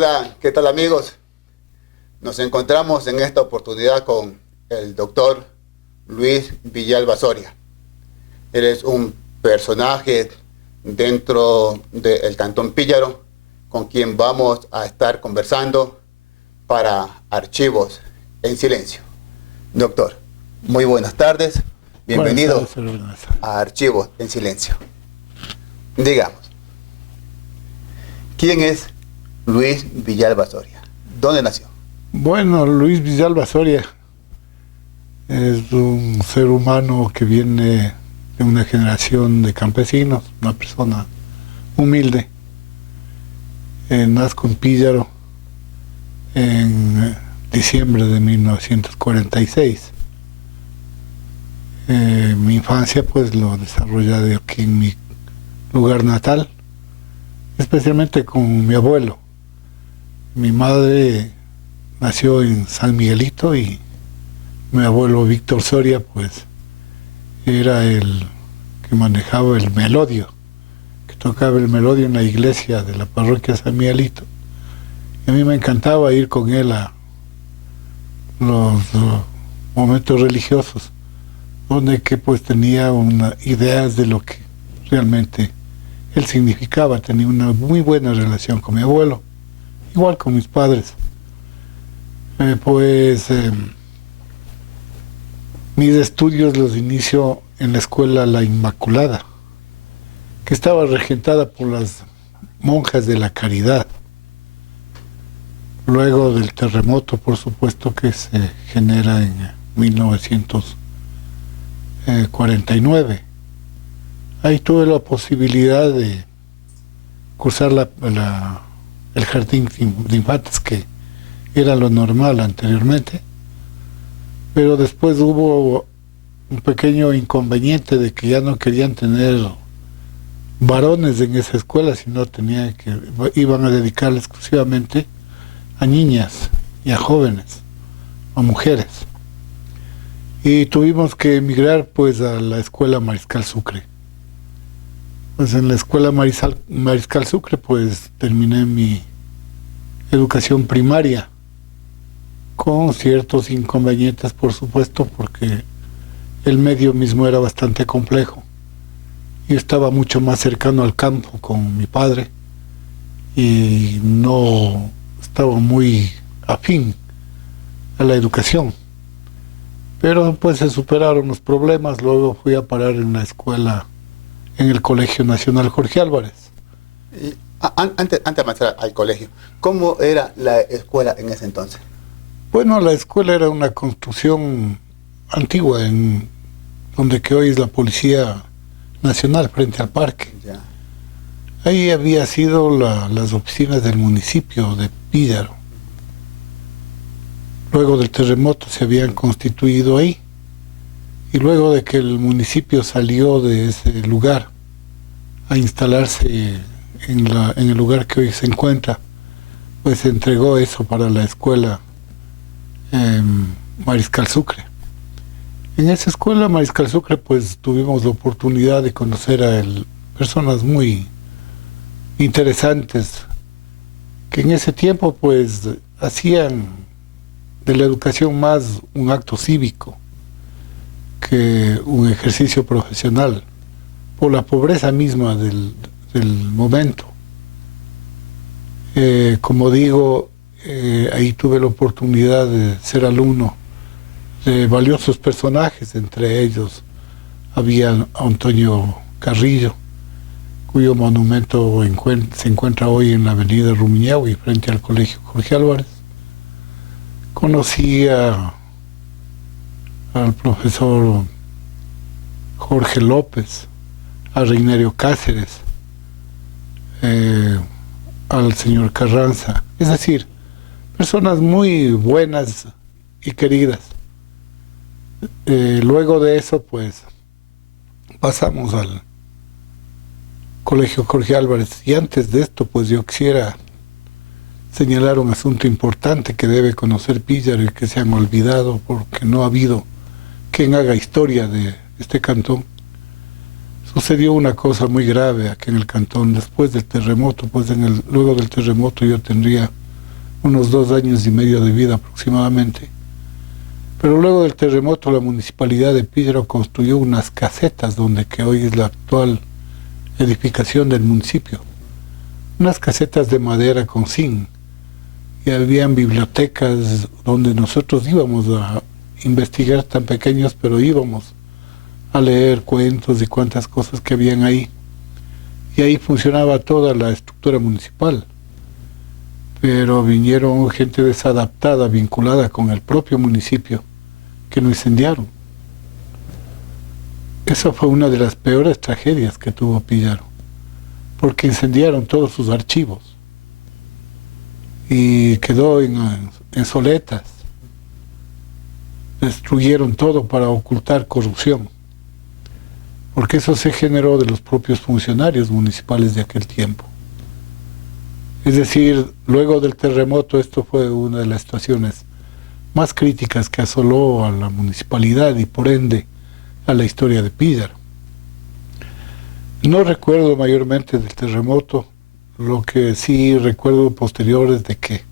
Hola, ¿qué tal amigos? Nos encontramos en esta oportunidad con el doctor Luis Villalba Soria. Él es un personaje dentro del Cantón Píllaro con quien vamos a estar conversando para Archivos en Silencio. Doctor, muy buenas tardes. Bienvenido a Archivos en Silencio. Digamos, ¿quién es Luis Villalba Soria? ¿Dónde nació? Bueno, Luis Villalba Soria es un ser humano que viene de una generación de campesinos, una persona humilde. Nazco en Píllaro en diciembre de 1946. Mi infancia pues lo desarrollé aquí en mi lugar natal, especialmente con mi abuelo. Mi madre nació en San Miguelito y mi abuelo Víctor Soria pues era el que manejaba el melodio, que tocaba el melodio en la iglesia de la parroquia San Miguelito. Y a mí me encantaba ir con él a los momentos religiosos, donde que pues tenía ideas de lo que realmente él significaba. Tenía una muy buena relación con mi abuelo, igual con mis padres. Mis estudios los inicio en la escuela La Inmaculada, que estaba regentada por las monjas de la Caridad. Luego del terremoto, por supuesto, que se genera en 1949. Ahí tuve la posibilidad de cursar el jardín de infantes, que era lo normal anteriormente, pero después hubo un pequeño inconveniente de que ya no querían tener varones en esa escuela, sino iban a dedicarle exclusivamente a niñas y a jóvenes, a mujeres. Y tuvimos que emigrar pues a la escuela Mariscal Sucre. Pues en la escuela Mariscal Sucre pues terminé mi educación primaria, con ciertos inconvenientes, por supuesto, porque el medio mismo era bastante complejo. Yo estaba mucho más cercano al campo con mi padre y no estaba muy afín a la educación. Pero pues se superaron los problemas. Luego fui a parar en la escuela, en el Colegio Nacional Jorge Álvarez. Y antes de pasar al colegio, ¿cómo era la escuela en ese entonces? Bueno, la escuela era una construcción antigua, en donde que hoy es la Policía Nacional, frente al parque. Ya. Ahí había sido las oficinas del municipio de Píllaro. Luego del terremoto se habían constituido ahí. Y luego de que el municipio salió de ese lugar a instalarse en el lugar que hoy se encuentra, pues se entregó eso para la escuela Mariscal Sucre. En esa escuela Mariscal Sucre pues tuvimos la oportunidad de conocer a personas muy interesantes, que en ese tiempo pues hacían de la educación más un acto cívico que un ejercicio profesional, por la pobreza misma del momento. Como digo, ahí tuve la oportunidad de ser alumno de valiosos personajes. Entre ellos había Antonio Carrillo, cuyo monumento se encuentra hoy en la avenida Rumiñahui, frente al Colegio Jorge Álvarez. Conocí al profesor Jorge López, a Reinerio Cáceres, al señor Carranza, es decir, personas muy buenas y queridas. Luego de eso pues pasamos al Colegio Jorge Álvarez, y antes de esto pues yo quisiera señalar un asunto importante que debe conocer Píllaro y que se han olvidado, porque no ha habido quien haga historia de este cantón. Sucedió una cosa muy grave aquí en el cantón después del terremoto. Pues luego del terremoto yo tendría unos 2 años y medio de vida aproximadamente. Pero luego del terremoto la municipalidad de Píllaro construyó unas casetas donde que hoy es la actual edificación del municipio. Unas casetas de madera con zinc. Y habían bibliotecas donde nosotros íbamos a investigar, tan pequeños, pero íbamos a leer cuentos y cuantas cosas que habían ahí. Y ahí funcionaba toda la estructura municipal. Pero vinieron gente desadaptada, vinculada con el propio municipio, que lo incendiaron. Esa fue una de las peores tragedias que tuvo Píllaro, porque incendiaron todos sus archivos y quedó en soletas. Destruyeron todo para ocultar corrupción, porque eso se generó de los propios funcionarios municipales de aquel tiempo. Es decir, luego del terremoto esto fue una de las situaciones más críticas que asoló a la municipalidad y por ende a la historia de Píllaro. No recuerdo mayormente del terremoto, lo que sí recuerdo posterior es de que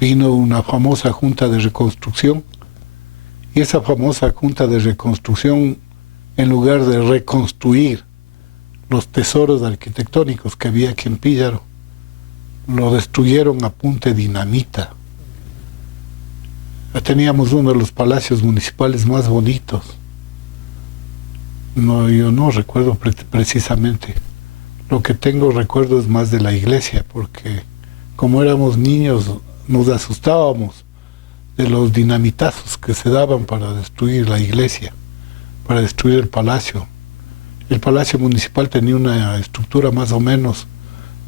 vino una famosa junta de reconstrucción y esa famosa junta de reconstrucción, en lugar de reconstruir los tesoros arquitectónicos que había aquí en Píllaro, lo destruyeron a punta de dinamita. Teníamos uno de los palacios municipales más bonitos. No, yo no recuerdo precisamente. Lo que tengo recuerdo es más de la iglesia, porque como éramos niños nos asustábamos de los dinamitazos que se daban para destruir la iglesia, para destruir el palacio. El palacio municipal tenía una estructura más o menos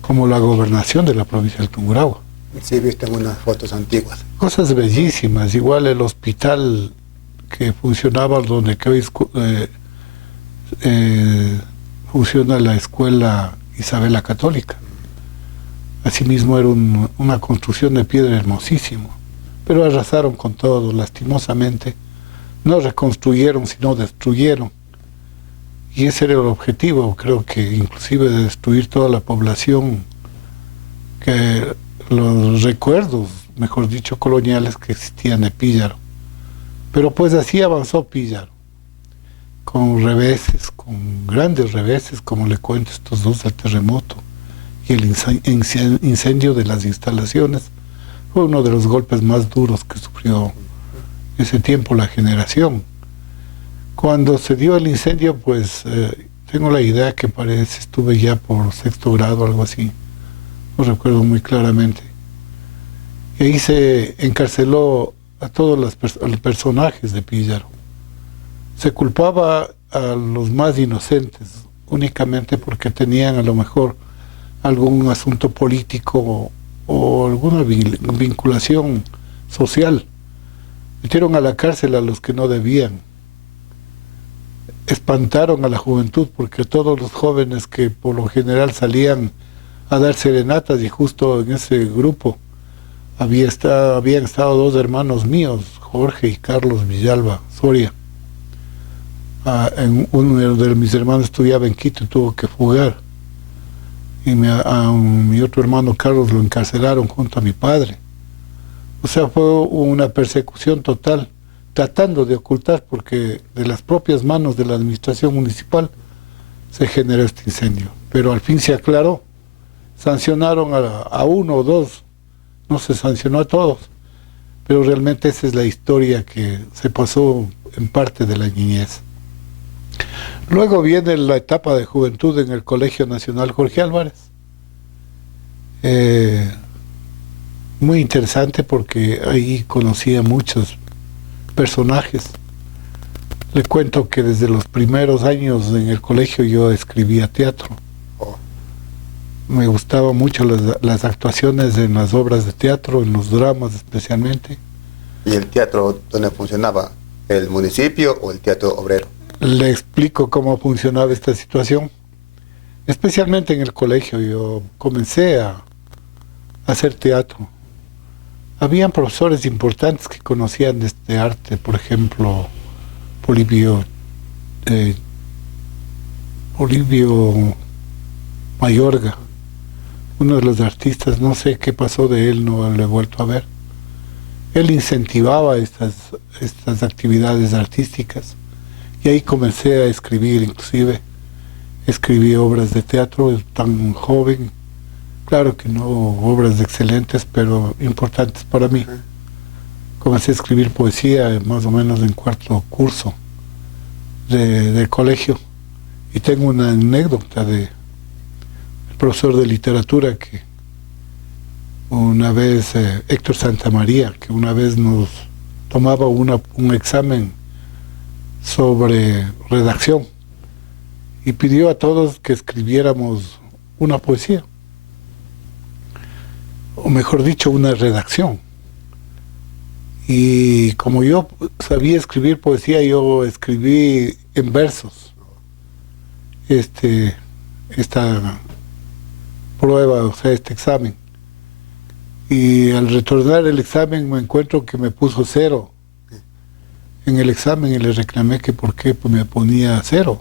como la gobernación de la provincia del Tungurahua. Sí, viste en unas fotos antiguas. Cosas bellísimas, igual el hospital que funcionaba donde que hoy funciona la escuela Isabela Católica. Asimismo era una construcción de piedra hermosísimo, pero arrasaron con todo, lastimosamente. No reconstruyeron, sino destruyeron. Y ese era el objetivo, creo que inclusive de destruir toda la población, que los recuerdos, mejor dicho, coloniales que existían de Píllaro. Pero pues así avanzó Píllaro, con reveses, con grandes reveses, como le cuento estos dos del terremoto, y el incendio de las instalaciones. Fue uno de los golpes más duros que sufrió ese tiempo la generación. Cuando se dio el incendio, pues tengo la idea que parece, estuve ya por 6º grado, algo así, no recuerdo muy claramente. Y ahí se encarceló a todos los personajes de Píllaro. Se culpaba a los más inocentes, únicamente porque tenían a lo mejor algún asunto político o alguna vinculación social. Metieron a la cárcel a los que no debían. Espantaron a la juventud, porque todos los jóvenes que por lo general salían a dar serenatas, y justo en ese grupo habían estado 2 hermanos míos, Jorge y Carlos Villalba Soria. Uno de mis hermanos estudiaba en Quito y tuvo que fugar. Y a mi otro hermano Carlos lo encarcelaron junto a mi padre. O sea, fue una persecución total, tratando de ocultar, porque de las propias manos de la administración municipal se generó este incendio. Pero al fin se aclaró, sancionaron a 1 o 2, no se sancionó a todos, pero realmente esa es la historia que se pasó en parte de la niñez. Luego viene la etapa de juventud en el Colegio Nacional Jorge Álvarez. Muy interesante, porque ahí conocí a muchos personajes. Le cuento que desde los primeros años en el colegio yo escribía teatro. Me gustaban mucho las actuaciones en las obras de teatro, en los dramas especialmente. ¿Y el teatro dónde funcionaba? ¿El municipio o el teatro obrero? Le explico cómo funcionaba esta situación. Especialmente en el colegio yo comencé a hacer teatro. Habían profesores importantes que conocían de este arte, por ejemplo, Polibio Mayorga, uno de los artistas, no sé qué pasó de él, no lo he vuelto a ver. Él incentivaba estas actividades artísticas y ahí comencé a escribir, inclusive escribí obras de teatro tan joven, claro que no obras excelentes, pero importantes para mí. Comencé a escribir poesía más o menos en cuarto curso de colegio, y tengo una anécdota de el profesor de literatura que una vez, Héctor Santamaría, que una vez nos tomaba un examen sobre redacción y pidió a todos que escribiéramos una poesía, o mejor dicho, una redacción. Y como yo sabía escribir poesía, yo escribí en versos esta prueba, o sea, este examen. Y al retornar el examen me encuentro que me puso 0 en el examen, y le reclamé que por qué me ponía 0.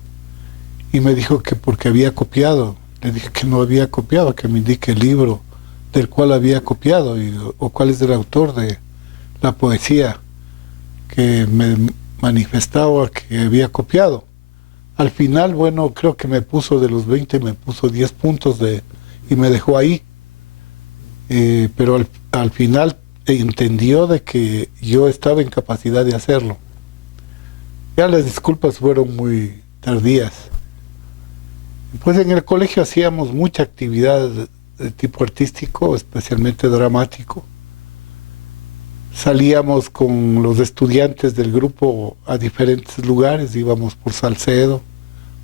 Y me dijo que porque había copiado. Le dije que no había copiado, que me indique el libro del cual había copiado o cuál es el autor de la poesía que me manifestaba que había copiado. Al final, bueno, creo que me puso de los 20, me puso 10 puntos y me dejó ahí. Pero al final entendió de que yo estaba en capacidad de hacerlo. Ya las disculpas fueron muy tardías. Pues en el colegio hacíamos mucha actividad de tipo artístico, especialmente dramático. Salíamos con los estudiantes del grupo a diferentes lugares, íbamos por Salcedo,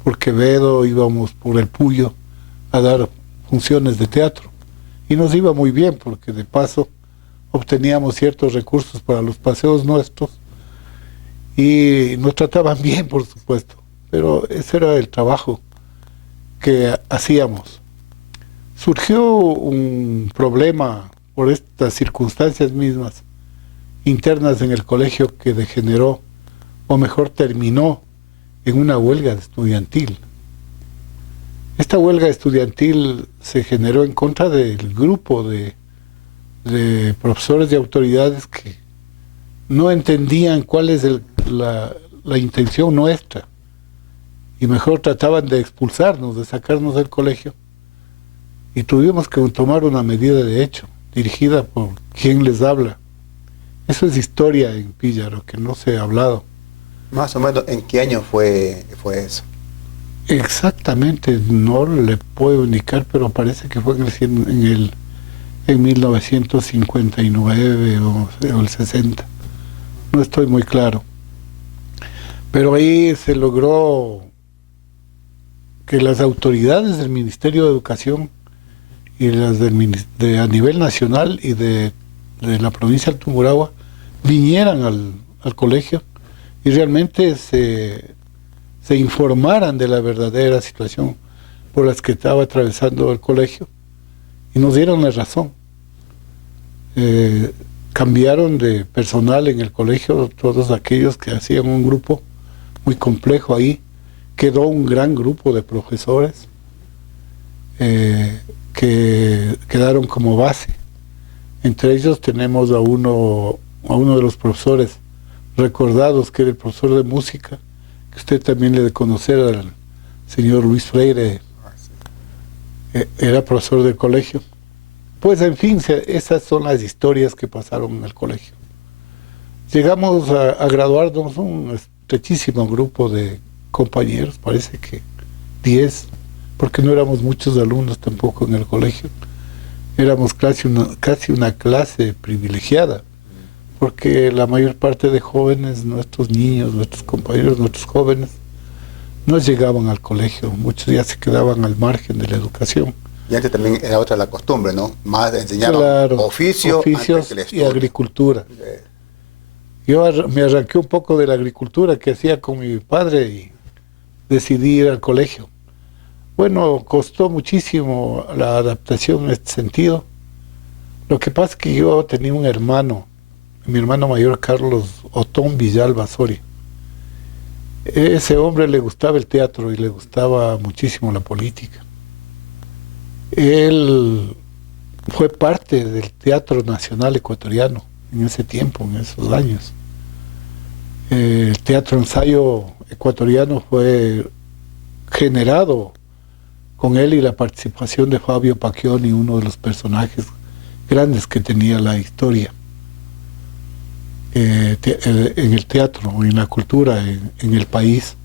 por Quevedo, íbamos por El Puyo a dar funciones de teatro. Y nos iba muy bien porque de paso obteníamos ciertos recursos para los paseos nuestros y nos trataban bien, por supuesto, pero ese era el trabajo que hacíamos. Surgió un problema por estas circunstancias mismas internas en el colegio que degeneró, o mejor terminó, en una huelga estudiantil. Esta huelga estudiantil se generó en contra del grupo de profesores y autoridades que no entendían cuál es la intención nuestra, y mejor trataban de expulsarnos, de sacarnos del colegio, y tuvimos que tomar una medida de hecho, dirigida por quien les habla. Eso es historia en Píllaro, que no se ha hablado. Más o menos, ¿en qué año fue eso? Exactamente, no le puedo indicar, pero parece que fue en 1959 o el 60. No estoy muy claro. Pero ahí se logró que las autoridades del Ministerio de Educación y las a nivel nacional y de la provincia del Tungurahua vinieran al colegio y realmente se informaran de la verdadera situación por las que estaba atravesando el colegio, y nos dieron la razón. Cambiaron de personal en el colegio todos aquellos que hacían un grupo muy complejo ahí. Quedó un gran grupo de profesores que quedaron como base. Entre ellos tenemos a uno de los profesores recordados, que era el profesor de música, que usted también le debe conocer, al señor Luis Freire. Era profesor del colegio. Pues en fin, esas son las historias que pasaron en el colegio. Llegamos a graduarnos un estrechísimo grupo de compañeros, parece que 10, porque no éramos muchos alumnos tampoco en el colegio. Éramos casi una clase privilegiada, porque la mayor parte de jóvenes, nuestros niños, nuestros compañeros, nuestros jóvenes, no llegaban al colegio, muchos ya se quedaban al margen de la educación. Y antes también era otra la costumbre, ¿no? Más de enseñar oficios antes que el estudio. Y agricultura. Yo me arranqué un poco de la agricultura que hacía con mi padre y decidí ir al colegio. Bueno, costó muchísimo la adaptación en este sentido. Lo que pasa es que yo tenía un hermano, mi hermano mayor, Carlos Otón Villalba Soria. Ese hombre le gustaba el teatro y le gustaba muchísimo la política. Él fue parte del Teatro Nacional Ecuatoriano en ese tiempo, en esos años. El Teatro Ensayo Ecuatoriano fue generado con él y la participación de Fabio Pacchioni, uno de los personajes grandes que tenía la historia en el teatro, en la cultura, en el país.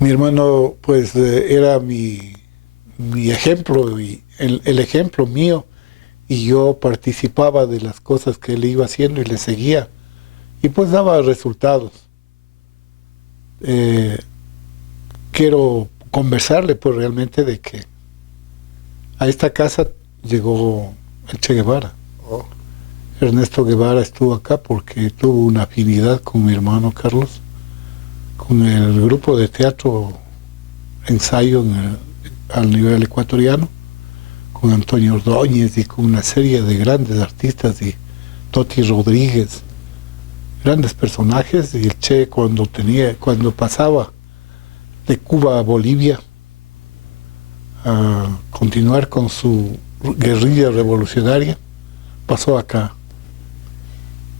Mi hermano pues era mi ejemplo, y el ejemplo mío, y yo participaba de las cosas que él iba haciendo y le seguía, y pues daba resultados. Quiero conversarle pues realmente de que a esta casa llegó el Che Guevara. Oh. Ernesto Guevara estuvo acá porque tuvo una afinidad con mi hermano Carlos, con el grupo de teatro Ensayo al nivel ecuatoriano, con Antonio Ordóñez y con una serie de grandes artistas, y Toti Rodríguez, grandes personajes. Y el Che cuando pasaba de Cuba a Bolivia a continuar con su guerrilla revolucionaria, pasó acá.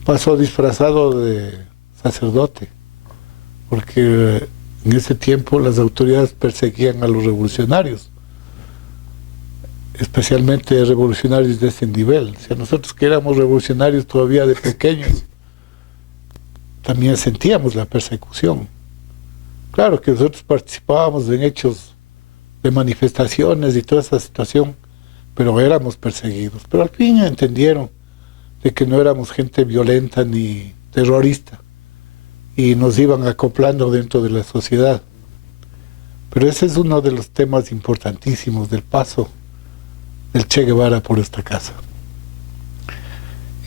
Pasó disfrazado de sacerdote, porque en ese tiempo las autoridades perseguían a los revolucionarios, especialmente revolucionarios de ese nivel. Si nosotros que éramos revolucionarios todavía de pequeños, también sentíamos la persecución. Claro que nosotros participábamos en hechos de manifestaciones y toda esa situación, pero éramos perseguidos. Pero al fin entendieron de que no éramos gente violenta ni terrorista, y nos iban acoplando dentro de la sociedad. Pero ese es uno de los temas importantísimos del paso del Che Guevara por esta casa.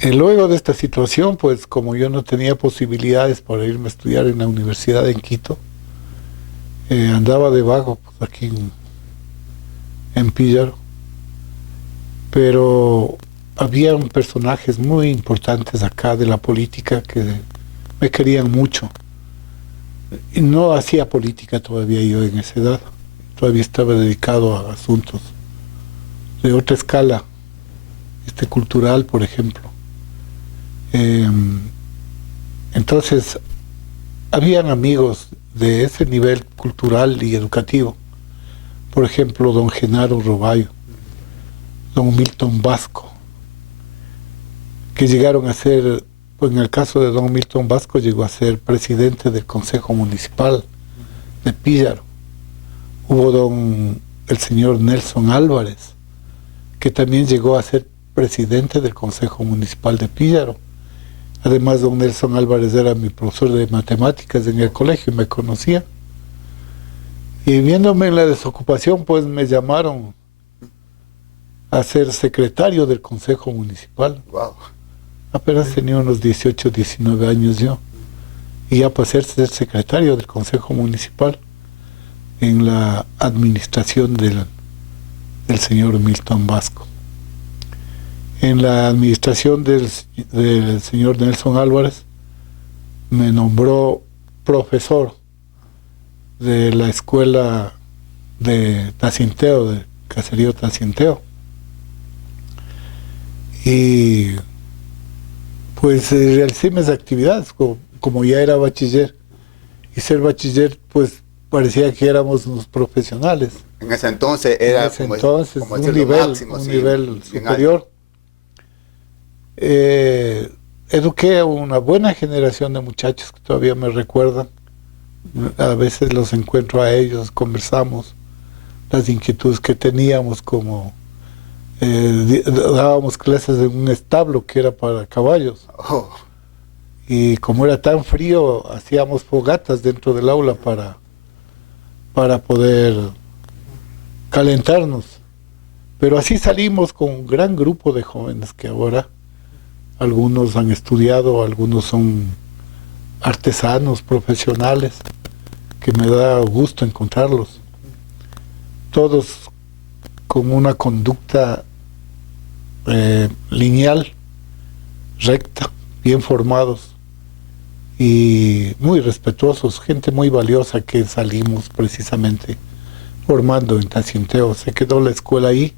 Luego de esta situación, pues como yo no tenía posibilidades para irme a estudiar en la universidad en Quito, andaba de vago pues, aquí en Píllaro, pero habían personajes muy importantes acá de la política que me querían mucho. Y no hacía política todavía yo en esa edad, todavía estaba dedicado a asuntos de otra escala, cultural, por ejemplo. Entonces, habían amigos de ese nivel cultural y educativo. Por ejemplo, don Genaro Roballo, don Milton Vasco, que llegaron a ser, pues en el caso de don Milton Vasco, llegó a ser presidente del Consejo Municipal de Píllaro. Hubo el señor Nelson Álvarez, que también llegó a ser presidente del Consejo Municipal de Píllaro. Además, don Nelson Álvarez era mi profesor de matemáticas en el colegio y me conocía. Y viéndome en la desocupación, pues me llamaron a ser secretario del Consejo Municipal. Wow. Apenas tenía unos 18, 19 años yo. Y ya pasé a ser secretario del Consejo Municipal en la administración del señor Milton Vasco. En la administración del señor Nelson Álvarez me nombró profesor de la escuela de Tacinteo, de Caserío Tacinteo. Y pues realicé mis actividades como ya era bachiller. Y ser bachiller pues parecía que éramos unos profesionales. En ese entonces era un nivel superior. Eduqué a una buena generación de muchachos que todavía me recuerdan. A veces los encuentro a ellos, conversamos las inquietudes que teníamos, como dábamos clases en un establo que era para caballos. Oh. Y como era tan frío, hacíamos fogatas dentro del aula para poder calentarnos. Pero así salimos con un gran grupo de jóvenes que ahora algunos han estudiado, algunos son artesanos, profesionales, que me da gusto encontrarlos. Todos con una conducta lineal, recta, bien formados y muy respetuosos, gente muy valiosa que salimos precisamente formando en Tacinteo. Se quedó la escuela ahí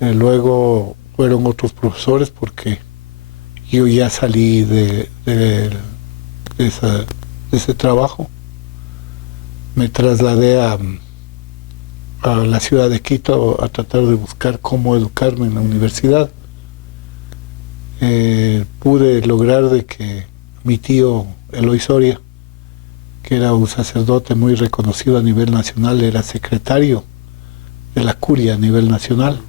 Luego fueron otros profesores porque yo ya salí de ese trabajo. Me trasladé a la ciudad de Quito a tratar de buscar cómo educarme en la universidad. Pude lograr de que mi tío Eloy Soria, que era un sacerdote muy reconocido a nivel nacional, era secretario de la curia a nivel nacional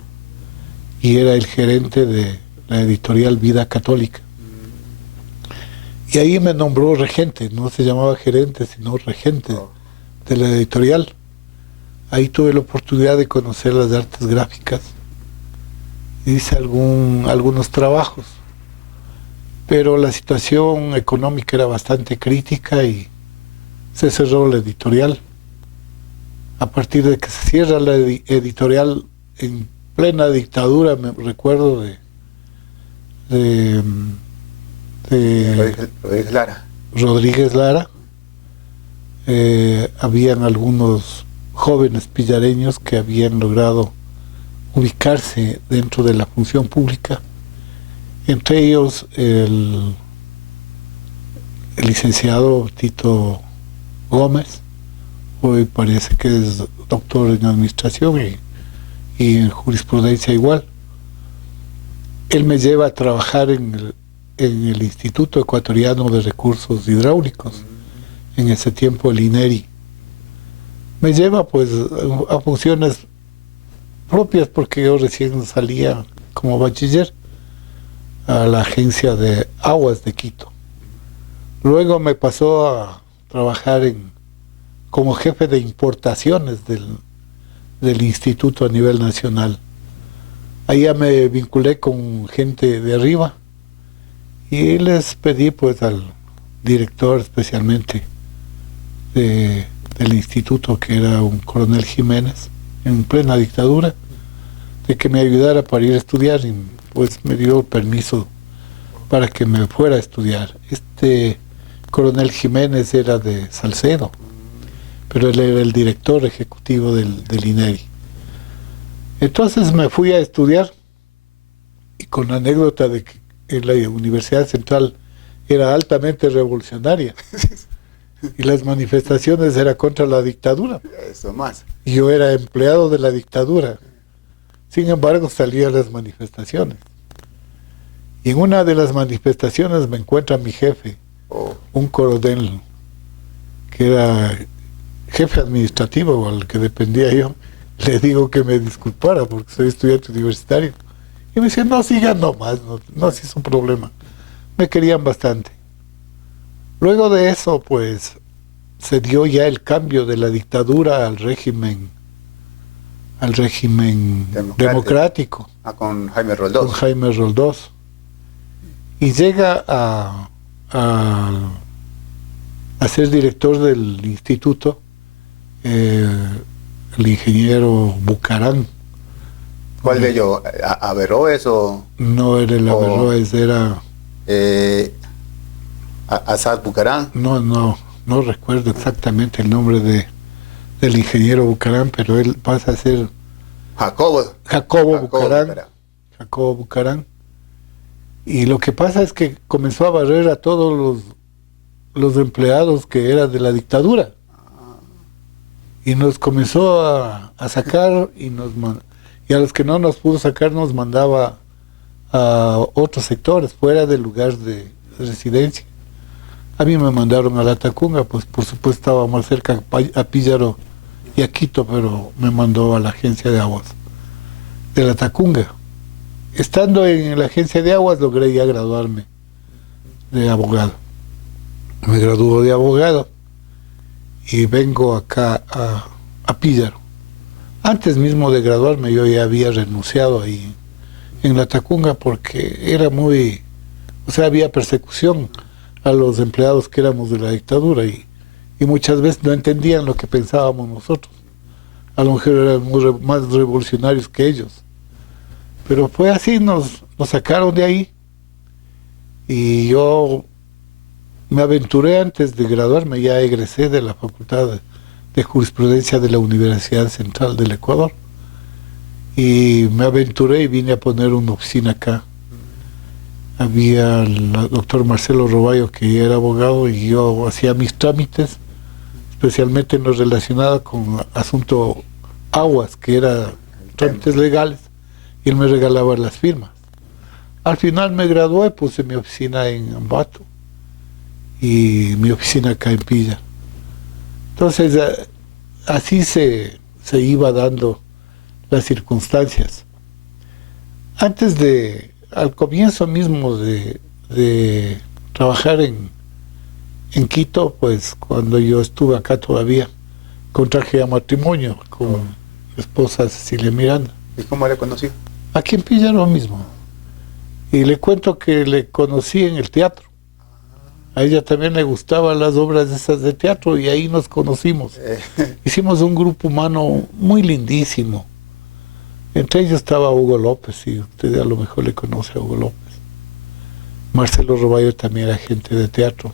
y era el gerente de la editorial Vida Católica. Y ahí me nombró regente, no se llamaba gerente, sino regente de la editorial. Ahí tuve la oportunidad de conocer las artes gráficas. Hice algunos trabajos, pero la situación económica era bastante crítica y se cerró la editorial. A partir de que se cierra la editorial en plena dictadura, me recuerdo de Rodríguez Lara, habían algunos jóvenes pillareños que habían logrado ubicarse dentro de la función pública, entre ellos el licenciado Tito Gómez, hoy parece que es doctor en administración y en jurisprudencia igual. Él me lleva a trabajar en el Instituto Ecuatoriano de Recursos Hidráulicos, en ese tiempo el INERI. Me lleva pues a funciones propias porque yo recién salía como bachiller a la agencia de aguas de Quito. Luego me pasó a trabajar como jefe de importaciones del instituto a nivel nacional. Allá me vinculé con gente de arriba y les pedí pues al director especialmente del instituto, que era un coronel Jiménez, en plena dictadura, de que me ayudara para ir a estudiar, y pues me dio permiso para que me fuera a estudiar. Este coronel Jiménez era de Salcedo, pero él era el director ejecutivo del INERI. Entonces me fui a estudiar, y con la anécdota de que en la Universidad Central era altamente revolucionaria y las manifestaciones eran contra la dictadura. Eso más. Y yo era empleado de la dictadura. Sin embargo, salía a las manifestaciones. Y en una de las manifestaciones me encuentra mi jefe, un coronel que era jefe administrativo al que dependía yo. Le digo que me disculpara porque soy estudiante universitario. Y me decía, no, siga nomás, no si es un problema. Me querían bastante. Luego de eso, pues, se dio ya el cambio de la dictadura al régimen democrático. Con Jaime Roldós. Con Jaime Roldós. Y llega a ser director del instituto el ingeniero Bucarán. ¿Cuál de ellos? ¿Averroes o...? No era el Averroes, era... ¿Asad Bucarán? No recuerdo exactamente el nombre del ingeniero Bucarán, pero él pasa a ser... Jacobo Bucarán. Y lo que pasa es que comenzó a barrer a todos los empleados que eran de la dictadura. Y nos comenzó a sacar y a los que no nos pudo sacar nos mandaba a otros sectores, fuera del lugar de residencia. A mí me mandaron a la Tacunga, pues por supuesto estaba más cerca a Píllaro y a Quito, pero me mandó a la agencia de aguas de la Tacunga. Estando en la agencia de aguas logré ya graduarme de abogado. Me graduó de abogado y vengo acá a Píllaro. Antes mismo de graduarme yo ya había renunciado ahí en la Tacunga porque era había persecución a los empleados que éramos de la dictadura y muchas veces no entendían lo que pensábamos nosotros. A lo mejor eran más revolucionarios que ellos. Pero fue así, nos sacaron de ahí y yo me aventuré antes de graduarme, ya egresé de la Facultad de Jurisprudencia de la Universidad Central del Ecuador y me aventuré y vine a poner una oficina acá. Había el doctor Marcelo Roballo, que era abogado, y yo hacía mis trámites, especialmente en lo relacionado con asunto aguas, que era trámites legales, y él me regalaba las firmas. Al final me gradué, puse mi oficina en Ambato y mi oficina acá en Pilla. Entonces, así se iba dando las circunstancias. Al comienzo mismo de trabajar en Quito, pues cuando yo estuve acá todavía, contraje a matrimonio con mi esposa Cecilia Miranda. ¿Y cómo le conocí? Aquí en Pilla lo mismo. Y le cuento que le conocí en el teatro. A ella también le gustaban las obras esas de teatro y ahí nos conocimos. Hicimos un grupo humano muy lindísimo. Entre ellos estaba Hugo López, y usted a lo mejor le conoce a Hugo López. Marcelo Roballo también era gente de teatro.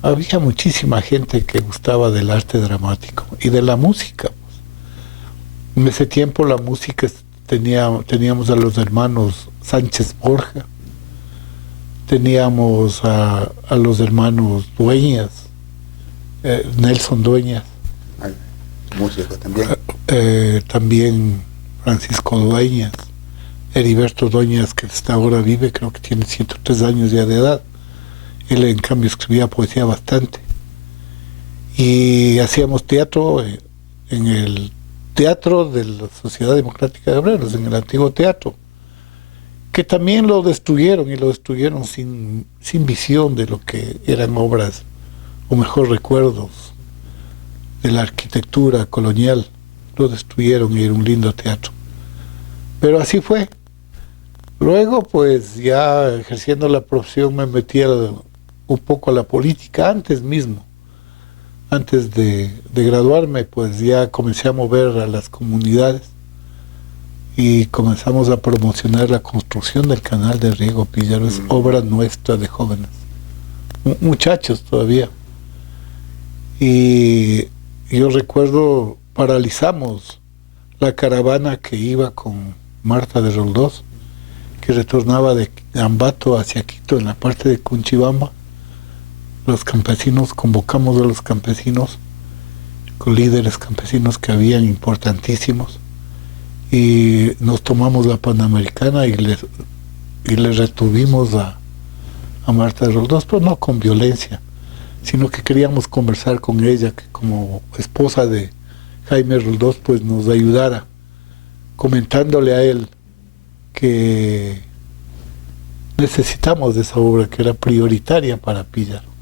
Había muchísima gente que gustaba del arte dramático y de la música. En ese tiempo la música teníamos a los hermanos Sánchez Borja, teníamos a los hermanos Dueñas, Nelson Dueñas. Músico también. También Francisco Dueñas, Heriberto Dueñas, que hasta ahora vive, creo que tiene 103 años ya de edad. Él en cambio escribía poesía bastante. Y hacíamos teatro en el Teatro de la Sociedad Democrática de Obreros, en el antiguo teatro, que también lo destruyeron, y lo destruyeron sin visión de lo que eran obras, o mejor recuerdos, de la arquitectura colonial. Lo destruyeron y era un lindo teatro. Pero así fue. Luego, pues ya ejerciendo la profesión, me metí un poco a la política antes mismo. Antes de graduarme, pues ya comencé a mover a las comunidades y comenzamos a promocionar la construcción del canal de riego Pillaro. Es obra nuestra de jóvenes, muchachos todavía. Y yo recuerdo, paralizamos la caravana que iba con Marta de Roldós, que retornaba de Ambato hacia Quito en la parte de Cunchibamba. Los campesinos, convocamos a los campesinos, con líderes campesinos que habían importantísimos, y nos tomamos la Panamericana y le retuvimos a Marta de Roldós, pero no con violencia, sino que queríamos conversar con ella, que como esposa de Jaime Roldós, pues nos ayudara, comentándole a él que necesitamos de esa obra, que era prioritaria para Pillaro.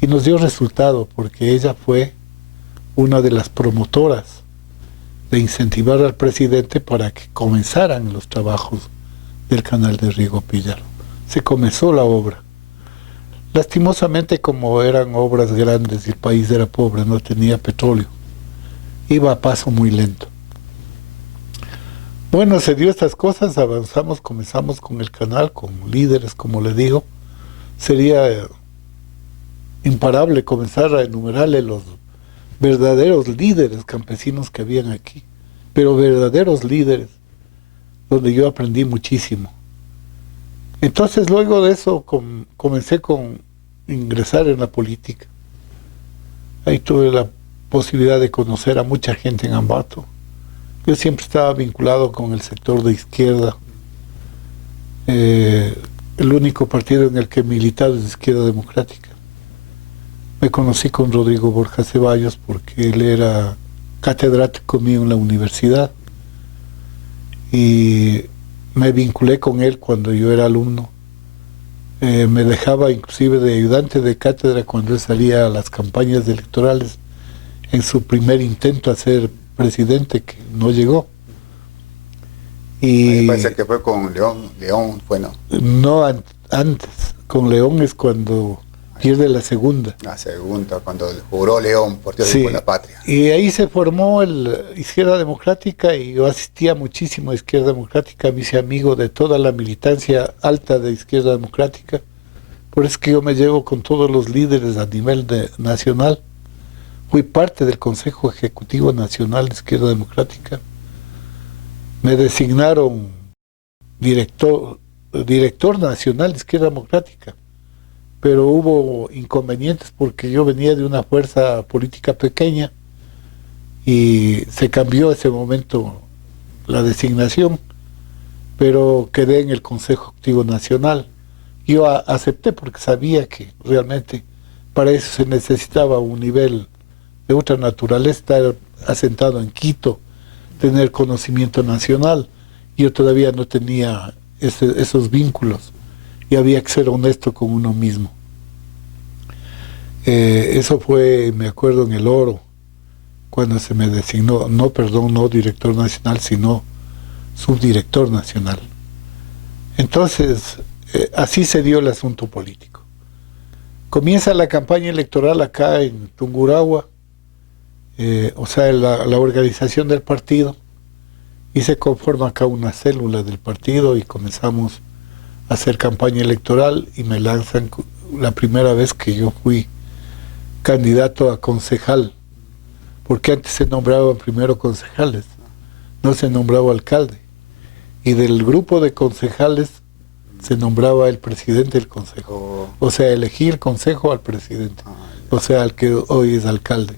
Y nos dio resultado, porque ella fue una de las promotoras de incentivar al presidente para que comenzaran los trabajos del canal de riego Pillaro. Se comenzó la obra. Lastimosamente, como eran obras grandes y el país era pobre, no tenía petróleo, iba a paso muy lento. Bueno, se dio estas cosas, avanzamos, comenzamos con el canal, con líderes, como le digo. Sería imparable comenzar a enumerarle los verdaderos líderes campesinos que habían aquí, pero verdaderos líderes, donde yo aprendí muchísimo. Entonces, luego de eso, comencé con ingresar en la política. Ahí tuve la posibilidad de conocer a mucha gente en Ambato. Yo siempre estaba vinculado con el sector de izquierda. El único partido en el que he militado es Izquierda Democrática. Me conocí con Rodrigo Borja Ceballos porque él era catedrático mío en la universidad y me vinculé con él cuando yo era alumno. Me dejaba inclusive de ayudante de cátedra cuando él salía a las campañas electorales en su primer intento a ser presidente, que no llegó. Y me parece que fue con León fue, ¿no? No, antes. Con León es cuando pierde la segunda. La segunda, cuando juró León por Dios y por la patria. Y ahí se formó el Izquierda Democrática, y yo asistía muchísimo a Izquierda Democrática, me hice amigo de toda la militancia alta de Izquierda Democrática. Por eso es que yo me llevo con todos los líderes a nivel nacional. Fui parte del Consejo Ejecutivo Nacional de Izquierda Democrática. me designaron director nacional de Izquierda Democrática, pero hubo inconvenientes porque yo venía de una fuerza política pequeña y se cambió ese momento la designación, pero quedé en el Consejo Ejecutivo Nacional. Yo acepté porque sabía que realmente para eso se necesitaba un nivel de otra naturaleza, estar asentado en Quito, tener conocimiento nacional. Yo todavía no tenía esos vínculos y había que ser honesto con uno mismo. Eso fue, me acuerdo, en el Oro, cuando se me designó, no director nacional, sino subdirector nacional. Entonces, así se dio el asunto político. Comienza la campaña electoral acá en Tungurahua, o sea, la organización del partido, y se conforma acá una célula del partido y comenzamos a hacer campaña electoral y me lanzan la primera vez que yo fui candidato a concejal, porque antes se nombraban primero concejales, no se nombraba alcalde, y del grupo de concejales se nombraba el presidente del consejo, o sea, elegir consejo al presidente, o sea, al que hoy es alcalde.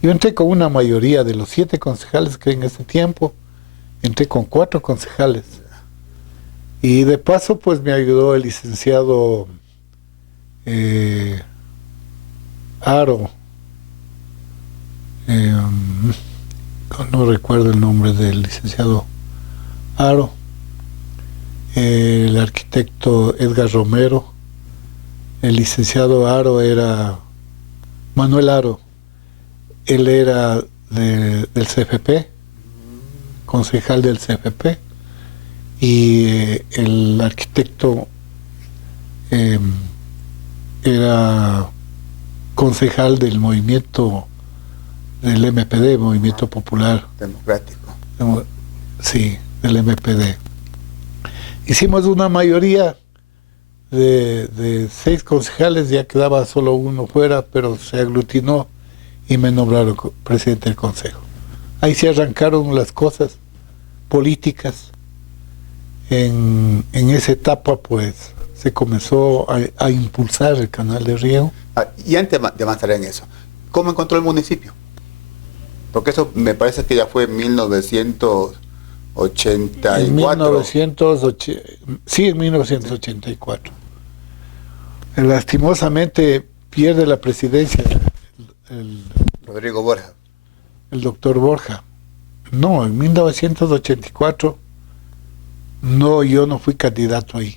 Yo entré con una mayoría de los 7 concejales que en ese tiempo, entré con 4 concejales. Y de paso, pues me ayudó el licenciado Aro, no recuerdo el nombre del licenciado Aro, el arquitecto Edgar Romero, el licenciado Aro era Manuel Aro, él era del CFP, concejal del CFP, y el arquitecto era concejal del movimiento del MPD, Movimiento Popular Democrático. Sí, del MPD. Hicimos una mayoría de 6 concejales, ya quedaba solo uno fuera, pero se aglutinó y me nombraron presidente del consejo. Ahí se arrancaron las cosas políticas. En esa etapa, pues, se comenzó a impulsar el canal de riego. Y antes de avanzar en eso, ¿cómo encontró el municipio? Porque eso me parece que ya fue en 1984. Sí, en 1984. Lastimosamente pierde la presidencia Rodrigo Borja. El doctor Borja. No, en 1984 no, yo no fui candidato ahí.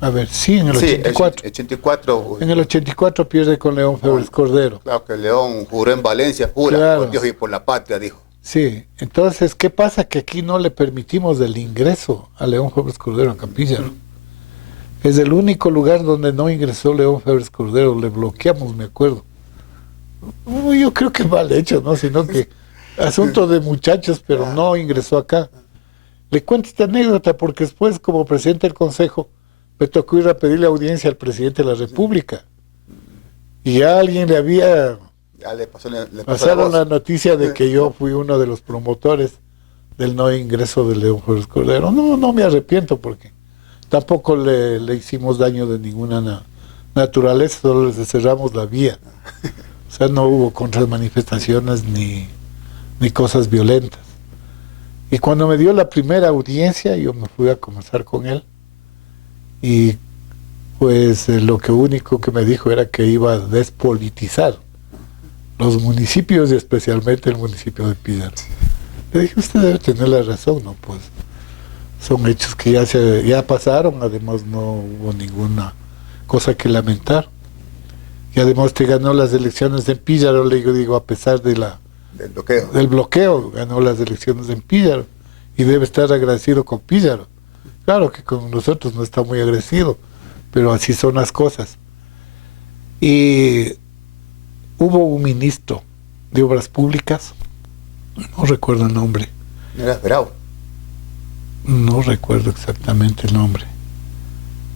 A ver, sí, en el 84. 84. En el 84 pierde con León Febres Cordero. Claro que León juró en Valencia, jura, claro, por Dios y por la patria, dijo. Sí, entonces, ¿qué pasa? Que aquí no le permitimos el ingreso a León Febres Cordero en Campíllaro. Es el único lugar donde no ingresó León Febres Cordero, le bloqueamos, me acuerdo. Yo creo que mal hecho, ¿no? Sino que asunto de muchachos, pero no ingresó acá. Le cuento esta anécdota porque después, como presidente del consejo, me tocó ir a pedirle audiencia al presidente de la República. Y ya alguien le había... Ya le pasaron la noticia de que yo fui uno de los promotores del no ingreso de León Febres Cordero. No me arrepiento porque tampoco le hicimos daño de ninguna naturaleza, solo les cerramos la vía. O sea, no hubo contramanifestaciones ni cosas violentas. Y cuando me dio la primera audiencia, yo me fui a conversar con él. Y pues lo único que me dijo era que iba a despolitizar los municipios y especialmente el municipio de Píllaro. Le dije, usted debe tener la razón, ¿no? Pues son hechos que ya pasaron, además no hubo ninguna cosa que lamentar. Y además te ganó las elecciones en Píllaro, le digo, a pesar del bloqueo, ganó las elecciones en Píllaro y debe estar agradecido con Píllaro. Claro que con nosotros no está muy agradecido, pero así son las cosas. Y hubo un ministro de Obras Públicas, no recuerdo el nombre. ¿No era Bravo? No recuerdo exactamente el nombre,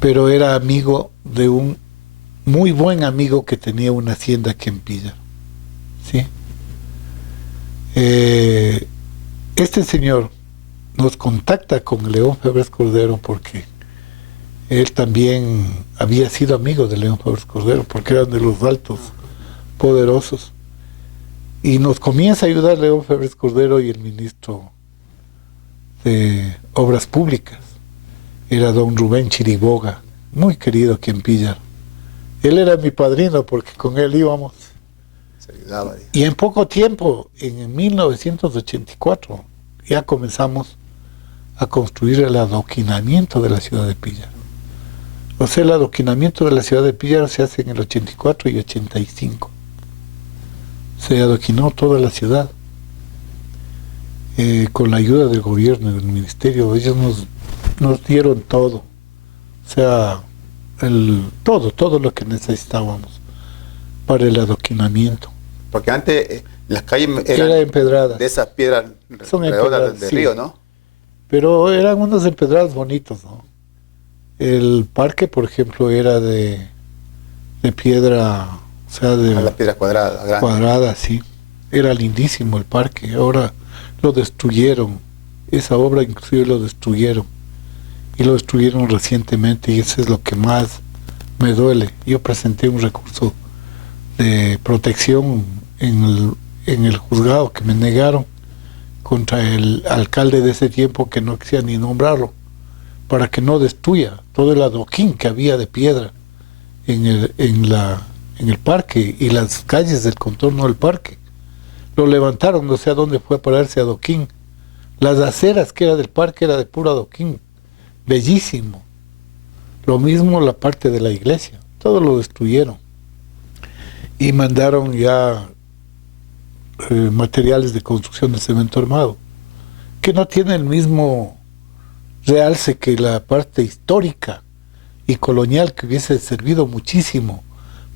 pero era amigo de un muy buen amigo que tenía una hacienda aquí en Píllaro, ¿sí? Este señor nos contacta con León Febres Cordero porque él también había sido amigo de León Febres Cordero porque eran de los altos poderosos. Y nos comienza a ayudar León Febres Cordero y el ministro de Obras Públicas. Era don Rubén Chiriboga, muy querido aquí en Pillar. Él era mi padrino porque con él íbamos. Se ayudaba. Y en poco tiempo, en 1984, ya comenzamos a construir el adoquinamiento de la ciudad de Pillar. O sea, el adoquinamiento de la ciudad de Pillar se hace en el 84 y 85. Se adoquinó toda la ciudad con la ayuda del gobierno y del ministerio. Ellos nos dieron todo, o sea, todo lo que necesitábamos para el adoquinamiento. Porque antes las calles Era empedradas. De esas piedras redondas del sí. río, ¿no? Pero eran unos empedrados bonitos, ¿no? El parque, por ejemplo, era de piedra, o sea, de las piedras cuadradas. Cuadrada, sí. Era lindísimo el parque. Ahora lo destruyeron. Esa obra inclusive lo destruyeron. Y lo destruyeron recientemente y eso es lo que más me duele. Yo presenté un recurso de protección en el juzgado que me negaron contra el alcalde de ese tiempo que no quisiera ni nombrarlo, para que no destruya todo el adoquín que había de piedra en el parque y las calles del contorno del parque. Lo levantaron, no sé a dónde fue a parar ese adoquín. Las aceras que era del parque era de puro adoquín, bellísimo. Lo mismo la parte de la iglesia, todo lo destruyeron. Y mandaron ya materiales de construcción de cemento armado, que no tiene el mismo realce que la parte histórica y colonial que hubiese servido muchísimo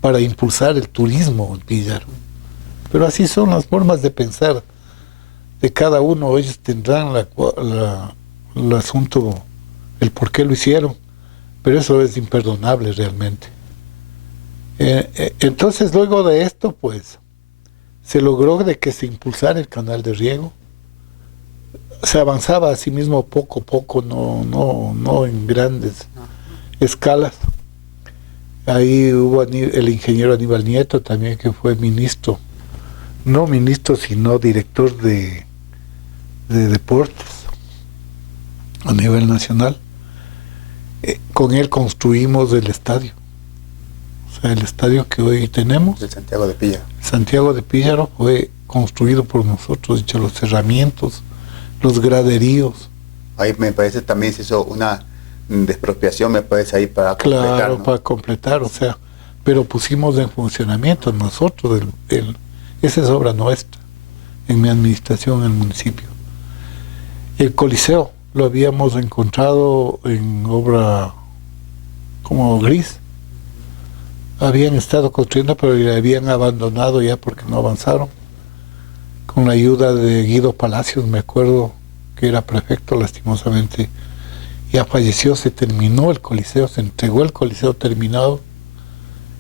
para impulsar el turismo en Pillar. Pero así son las formas de pensar de cada uno. Ellos tendrán el asunto, el por qué lo hicieron, pero eso es imperdonable realmente. Entonces luego de esto pues se logró de que se impulsara el canal de riego. Se avanzaba a sí mismo poco a poco, no en grandes escalas. Ahí hubo el ingeniero Aníbal Nieto también, que fue ministro, no ministro sino director de deportes a nivel nacional. Con él construimos el estadio. O sea, el estadio que hoy tenemos, El Santiago de Píllaro. Santiago de Píllaro, fue construido por nosotros, hecho los cerramientos, los graderíos. Ahí me parece también se hizo una expropiación, me parece, ahí para completar. Claro, ¿no? para completar, o sea, pero pusimos en funcionamiento nosotros, esa es obra nuestra, en mi administración en el municipio. El Coliseo lo habíamos encontrado en obra como gris. Habían estado construyendo, pero la habían abandonado ya porque no avanzaron. Con la ayuda de Guido Palacios, me acuerdo que era prefecto, lastimosamente ya falleció, se terminó el Coliseo, se entregó el Coliseo terminado,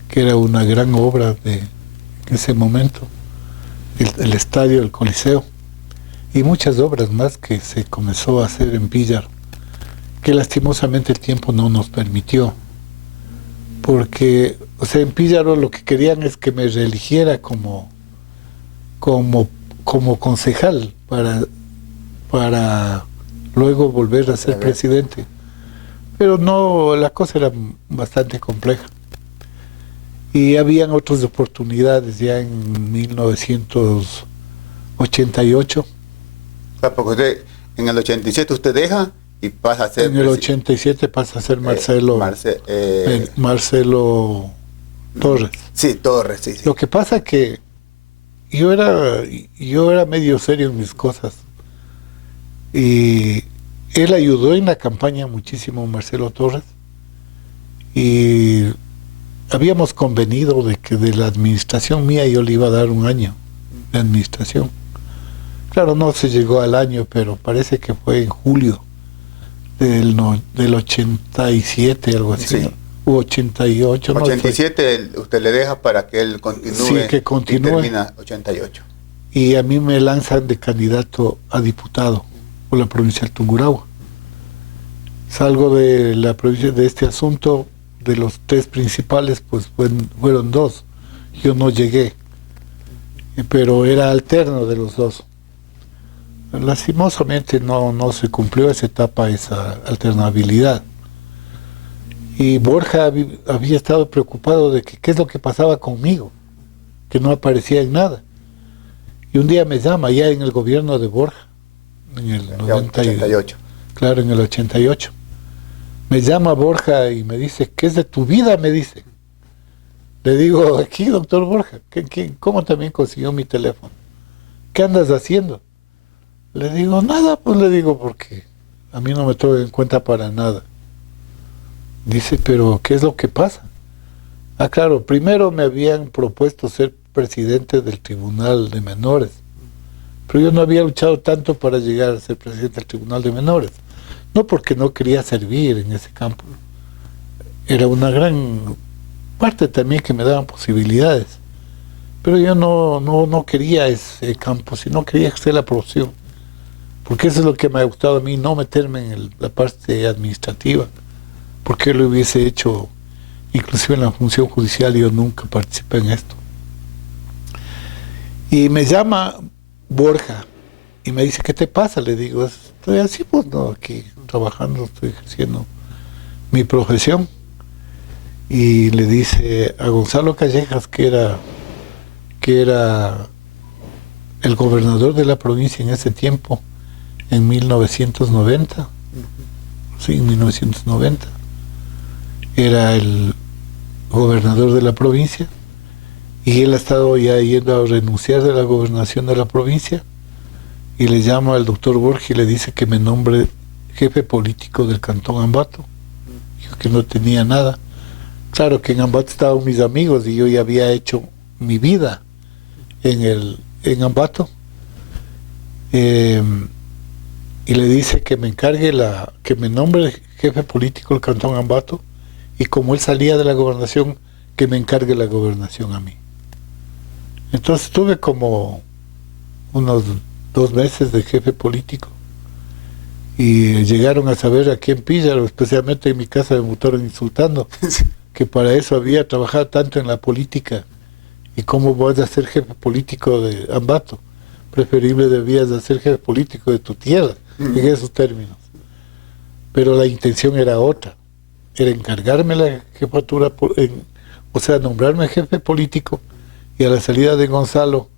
que era una gran obra de ese momento, el estadio del Coliseo, y muchas obras más que se comenzó a hacer en Pillar, que lastimosamente el tiempo no nos permitió, porque, o sea, en Pillar lo que querían es que me reeligiera como concejal para luego volver a ser presidente. Pero no, la cosa era bastante compleja. Y habían otras oportunidades ya en 1988. O sea, porque usted, en el 87 usted deja y pasa a ser... En el 87 pasa a ser Marcelo Torres. Sí, Torres, sí. Lo que pasa es que yo era medio serio en mis cosas. Y él ayudó en la campaña muchísimo, Marcelo Torres, y habíamos convenido de que de la administración mía yo le iba a dar un año de administración. Claro, no se llegó al año, pero parece que fue en julio del 87, algo así, sí. U 88. 87 no, usted le deja para que él continúe, sí, que continúe. Y termina 88. Y a mí me lanzan de candidato a diputado por la provincia del Tungurahua. Salgo de la provincia de este asunto, de los 3 principales, pues fueron 2. Yo no llegué, pero era alterno de los 2. Lastimosamente no se cumplió esa etapa, esa alternabilidad. Y Borja había estado preocupado de que qué es lo que pasaba conmigo, que no aparecía en nada. Y un día me llama, ya en el gobierno de Borja, en el 88. Claro, en el 88. Me llama Borja y me dice, ¿qué es de tu vida? Me dice. Le digo, aquí, doctor Borja, ¿cómo también consiguió mi teléfono? ¿Qué andas haciendo? Le digo, nada, pues le digo, porque a mí no me toma en cuenta para nada. Dice, pero ¿qué es lo que pasa? Ah, claro, primero me habían propuesto ser presidente del Tribunal de Menores, pero yo no había luchado tanto para llegar a ser presidente del Tribunal de Menores. No porque no quería servir en ese campo. Era una gran parte también que me daban posibilidades. Pero yo no quería ese campo, sino quería ejercer la profesión. Porque eso es lo que me ha gustado a mí, no meterme en la parte administrativa. Porque yo lo hubiese hecho, inclusive en la función judicial, yo nunca participé en esto. Y me llama Borja y me dice, ¿qué te pasa? Le digo, estoy así, pues no, aquí trabajando, estoy ejerciendo mi profesión. Y le dice a Gonzalo Callejas, que era el gobernador de la provincia en ese tiempo, en 1990, sí, en 1990, era el gobernador de la provincia, y él ha estado ya yendo a renunciar de la gobernación de la provincia, y le llama al doctor Borja y le dice que me nombre jefe político del Cantón Ambato. Yo que no tenía nada. Claro que en Ambato estaban mis amigos y yo ya había hecho mi vida en Ambato. Y le dice que me encargue que me nombre jefe político del Cantón Ambato, y como él salía de la gobernación, que me encargue la gobernación a mí. Entonces tuve como unos 2 meses de jefe político, y llegaron a saber aquí en Píllaro, especialmente en mi casa, me botaron insultando, que para eso había trabajado tanto en la política, y cómo vas a ser jefe político de Ambato, preferible debías de ser jefe político de tu tierra, en esos términos. Pero la intención era otra, era encargarme la jefatura, o sea, nombrarme jefe político, y a la salida de Gonzalo,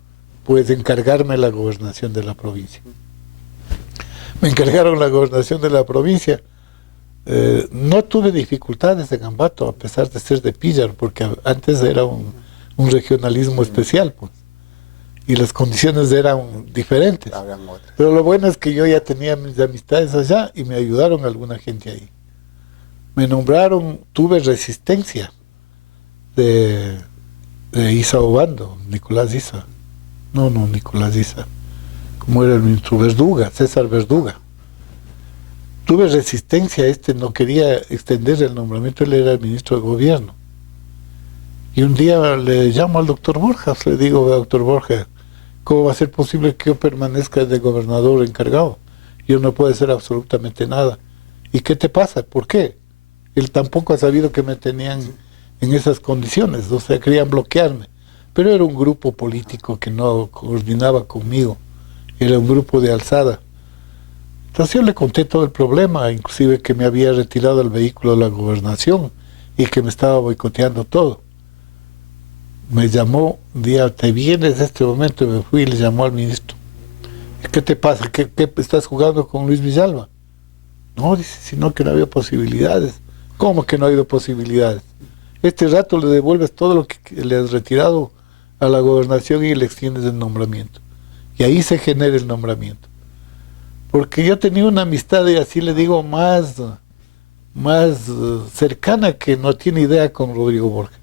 pues encargarme la gobernación de la provincia. Me encargaron la gobernación de la provincia. No tuve dificultades en Ambato, a pesar de ser de Píllaro, porque antes era un regionalismo especial, pues, y las condiciones eran diferentes. Pero lo bueno es que yo ya tenía mis amistades allá y me ayudaron alguna gente ahí. Me nombraron, tuve resistencia de Isa Obando, Nicolás Isa. No, Nicolás Isa. Como era el ministro Verduga, César Verduga. Tuve resistencia, no quería extender el nombramiento, él era el ministro de gobierno. Y un día le llamo al doctor Borja, le digo, doctor Borja, ¿cómo va a ser posible que yo permanezca de gobernador encargado? Yo no puedo hacer absolutamente nada. ¿Y qué te pasa? ¿Por qué? Él tampoco ha sabido que me tenían en esas condiciones, o sea, querían bloquearme. Pero era un grupo político que no coordinaba conmigo, era un grupo de alzada. Entonces yo le conté todo el problema, inclusive que me había retirado el vehículo de la gobernación y que me estaba boicoteando todo. Me llamó un día, ¿te vienes en este momento? Y me fui y le llamó al ministro. ¿Qué te pasa? ¿Qué estás jugando con Luis Villalba? No, dice, sino que no había posibilidades. ¿Cómo que no ha habido posibilidades? Este rato le devuelves todo lo que le has retirado a la gobernación y le extiendes el nombramiento. Y ahí se genera el nombramiento. Porque yo tenía una amistad, y así le digo, más cercana, que no tiene idea, con Rodrigo Borja.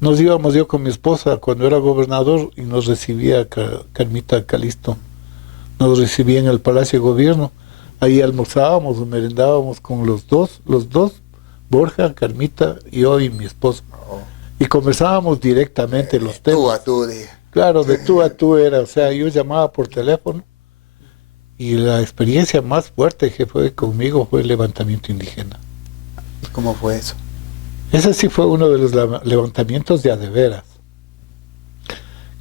Nos íbamos yo con mi esposa cuando era gobernador y nos recibía Carmita Calisto. Nos recibía en el Palacio de Gobierno. Ahí almorzábamos o merendábamos con los dos, Borja, Carmita, yo y mi esposa. Y conversábamos directamente los temas. Tú a tú, Claro, de tú a tú era, o sea, yo llamaba por teléfono Y la experiencia más fuerte que fue conmigo fue el levantamiento indígena. ¿Cómo fue eso? Ese sí fue uno de los levantamientos de a de veras.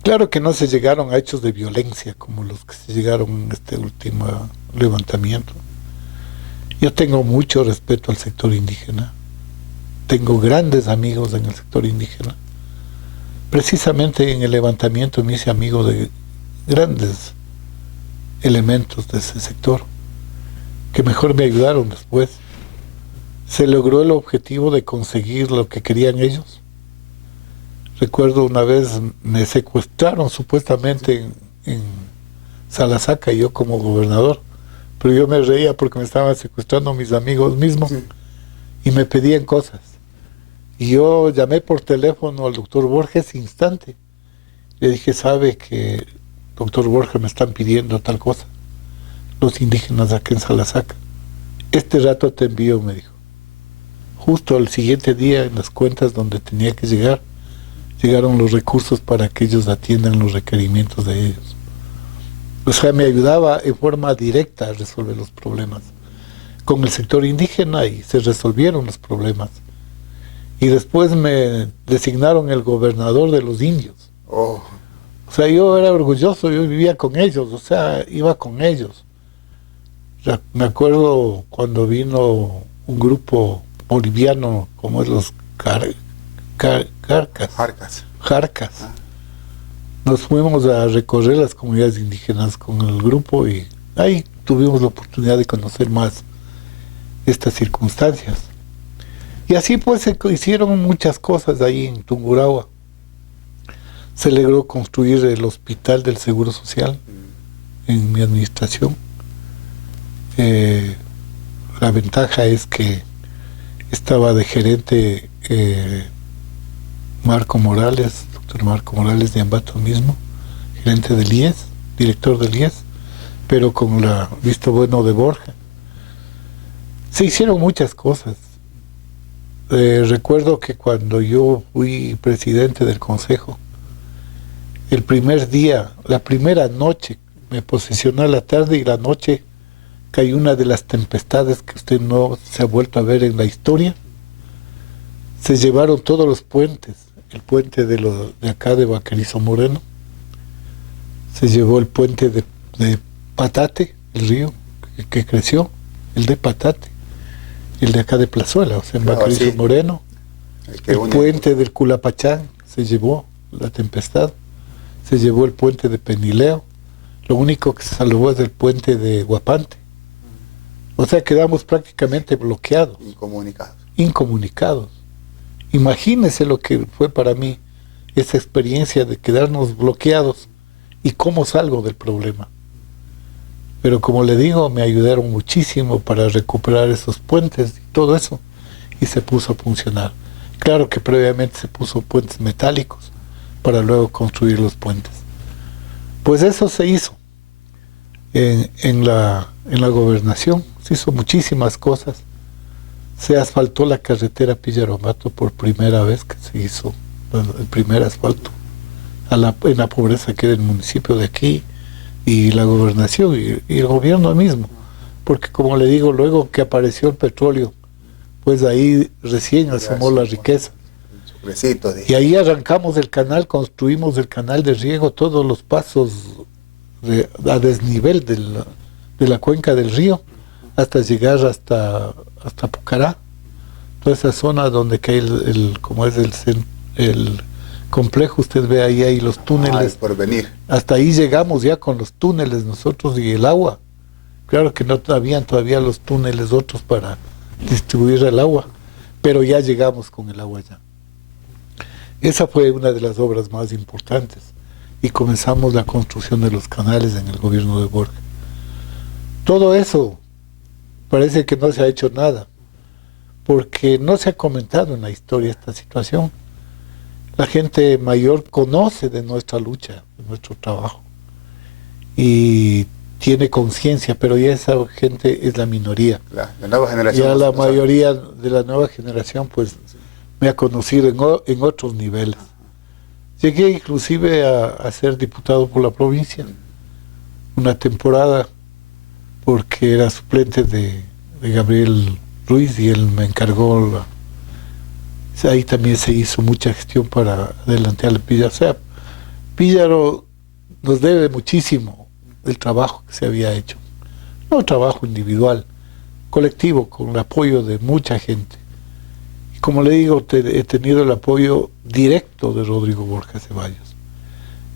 Claro que no se llegaron a hechos de violencia como los que se llegaron en este último levantamiento. Yo tengo mucho respeto al sector indígena. Tengo grandes amigos en el sector indígena. Precisamente en el levantamiento me hice amigo de grandes elementos de ese sector que mejor me ayudaron después. Se logró el objetivo de conseguir lo que querían ellos. Recuerdo una vez me secuestraron supuestamente en Salasaca, yo como gobernador, pero yo me reía porque me estaban secuestrando mis amigos mismos y me pedían cosas. Y yo llamé por teléfono al doctor Borges instante. Le dije, sabe que doctor Borges me están pidiendo tal cosa, los indígenas aquí en Salasaca. Este rato te envío, me dijo. Justo al siguiente día, en las cuentas donde tenía que llegar, llegaron los recursos para que ellos atiendan los requerimientos de ellos. O sea, me ayudaba en forma directa a resolver los problemas con el sector indígena y se resolvieron los problemas. Y después me designaron el gobernador de los indios. Oh. O sea, yo era orgulloso, yo vivía con ellos, o sea, iba con ellos. Me acuerdo cuando vino un grupo boliviano, como es los Jarcas. Ah. Nos fuimos a recorrer las comunidades indígenas con el grupo y ahí tuvimos la oportunidad de conocer más estas circunstancias. Y así pues se hicieron muchas cosas ahí en Tungurahua. Se logró construir el hospital del Seguro Social en mi administración. La ventaja es que estaba de gerente Marco Morales, doctor Marco Morales de Ambato mismo, gerente del IES, director del IES, pero con el visto bueno de Borja. Se hicieron muchas cosas. Recuerdo que cuando yo fui presidente del consejo, el primer día, la primera noche, me posesioné a la tarde y la noche cayó una de las tempestades que usted no se ha vuelto a ver en la historia. Se llevaron todos los puentes, el puente de acá de Vaquerizo Moreno, se llevó el puente de Patate, el río que creció, el de Patate, el de acá de Plazuela, o sea, en Vaquerizo Moreno, el puente del Culapachán se llevó la tempestad, se llevó el puente de Penileo, lo único que se salvó es el puente de Guapante. O sea, quedamos prácticamente bloqueados. Incomunicados. Imagínese lo que fue para mí esa experiencia de quedarnos bloqueados y cómo salgo del problema. Pero como le digo, me ayudaron muchísimo para recuperar esos puentes y todo eso, y se puso a funcionar. Claro que previamente se puso puentes metálicos para luego construir los puentes. Pues eso se hizo en la gobernación. Se hizo muchísimas cosas. Se asfaltó la carretera Pillarombato por primera vez que se hizo el primer asfalto en la pobreza que era el municipio de aquí y la gobernación y el gobierno mismo, porque como le digo, luego que apareció el petróleo, pues ahí recién asomó la riqueza. Y ahí arrancamos el canal, construimos el canal de riego, todos los pasos a desnivel de la cuenca del río, hasta llegar hasta Pucará, toda esa zona donde cae como es el complejo, usted ve ahí los túneles. Por venir. Hasta ahí llegamos ya con los túneles nosotros y el agua. Claro que no habían todavía los túneles otros para distribuir el agua, pero ya llegamos con el agua ya. Esa fue una de las obras más importantes y comenzamos la construcción de los canales en el gobierno de Borja. Todo eso parece que no se ha hecho nada, porque no se ha comentado en la historia esta situación. La gente mayor conoce de nuestra lucha, de nuestro trabajo, y tiene conciencia, pero ya esa gente es la minoría. La nueva generación. Ya la mayoría de la nueva generación pues me ha conocido en otros niveles. Llegué inclusive a ser diputado por la provincia una temporada porque era suplente de Gabriel Ruiz y él me encargó. Ahí también se hizo mucha gestión para adelantar a Píllaro. O sea, Píllaro nos debe muchísimo del trabajo que se había hecho. No trabajo individual, colectivo, con el apoyo de mucha gente. Y como le digo, he tenido el apoyo directo de Rodrigo Borja Ceballos.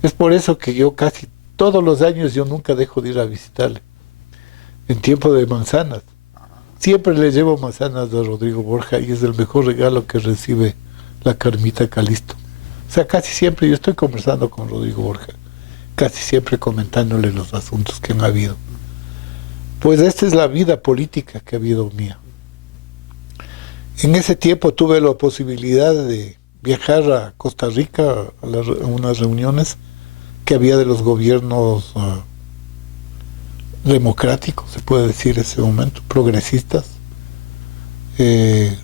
Es por eso que yo casi todos los años yo nunca dejo de ir a visitarle. En tiempo de manzanas. Siempre le llevo manzanas a Rodrigo Borja y es el mejor regalo que recibe la Carmita Calisto. O sea, casi siempre yo estoy conversando con Rodrigo Borja, casi siempre comentándole los asuntos que han habido. Pues esta es la vida política que ha habido mía. En ese tiempo tuve la posibilidad de viajar a Costa Rica a unas reuniones que había de los gobiernos democráticos, se puede decir en ese momento, progresistas. Se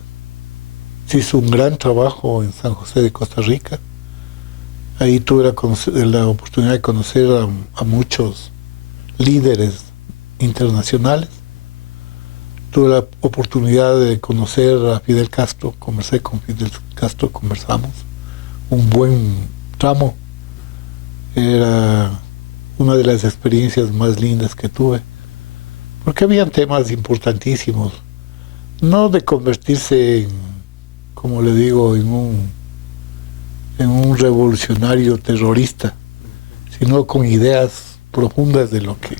hizo un gran trabajo en San José de Costa Rica. Ahí tuve la oportunidad de conocer a muchos líderes internacionales. Tuve la oportunidad de conocer a Fidel Castro, conversé con Fidel Castro, conversamos un buen tramo. Era una de las experiencias más lindas que tuve, porque habían temas importantísimos, no de convertirse en, como le digo, en un revolucionario terrorista, sino con ideas profundas de lo que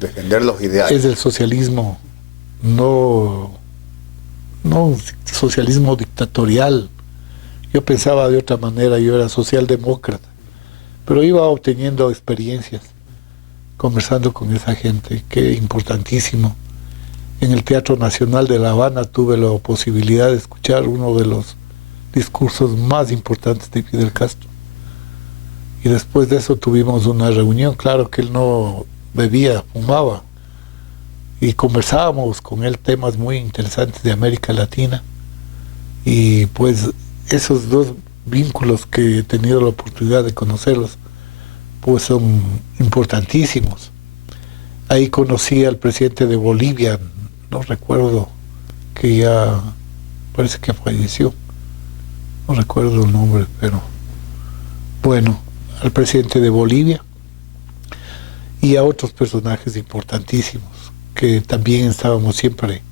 defender los ideales es el socialismo, no un socialismo dictatorial. Yo pensaba de otra manera, yo era socialdemócrata, pero iba obteniendo experiencias, conversando con esa gente, que es importantísimo. En el Teatro Nacional de La Habana tuve la posibilidad de escuchar uno de los discursos más importantes de Fidel Castro. Y después de eso tuvimos una reunión, claro que él no bebía, fumaba, y conversábamos con él temas muy interesantes de América Latina. Y pues esos dos vínculos que he tenido la oportunidad de conocerlos, pues son importantísimos. Ahí conocí al presidente de Bolivia, no recuerdo, que ya parece que falleció, no recuerdo el nombre, pero bueno, al presidente de Bolivia y a otros personajes importantísimos que también estábamos siempre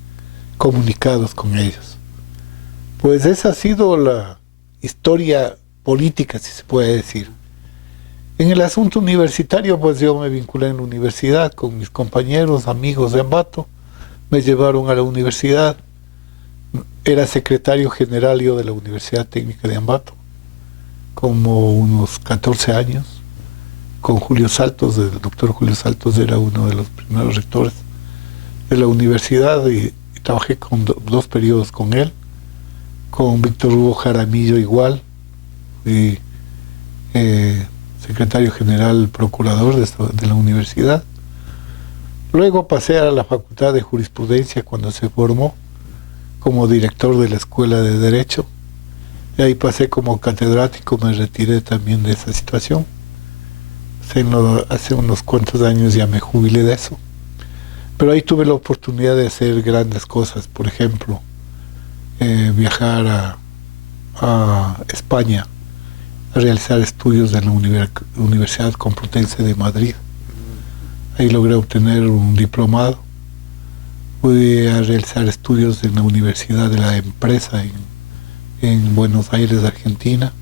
comunicados con ellos. Pues esa ha sido la historia política, si se puede decir. En el asunto universitario, pues yo me vinculé en la universidad con mis compañeros, amigos de Ambato, me llevaron a la universidad, era secretario general yo de la Universidad Técnica de Ambato, como unos 14 años, con Julio Saltos, el doctor Julio Saltos era uno de los primeros rectores de la universidad y trabajé con dos periodos con él, con Víctor Hugo Jaramillo igual, y secretario general procurador de la universidad. Luego pasé a la Facultad de Jurisprudencia cuando se formó como director de la Escuela de Derecho. Y ahí pasé como catedrático, me retiré también de esa situación. Hace unos cuantos años ya me jubilé de eso. Pero ahí tuve la oportunidad de hacer grandes cosas, por ejemplo, viajar a España a realizar estudios en la Universidad Complutense de Madrid. Ahí logré obtener un diplomado. Pude a realizar estudios en la Universidad de la Empresa en Buenos Aires, Argentina.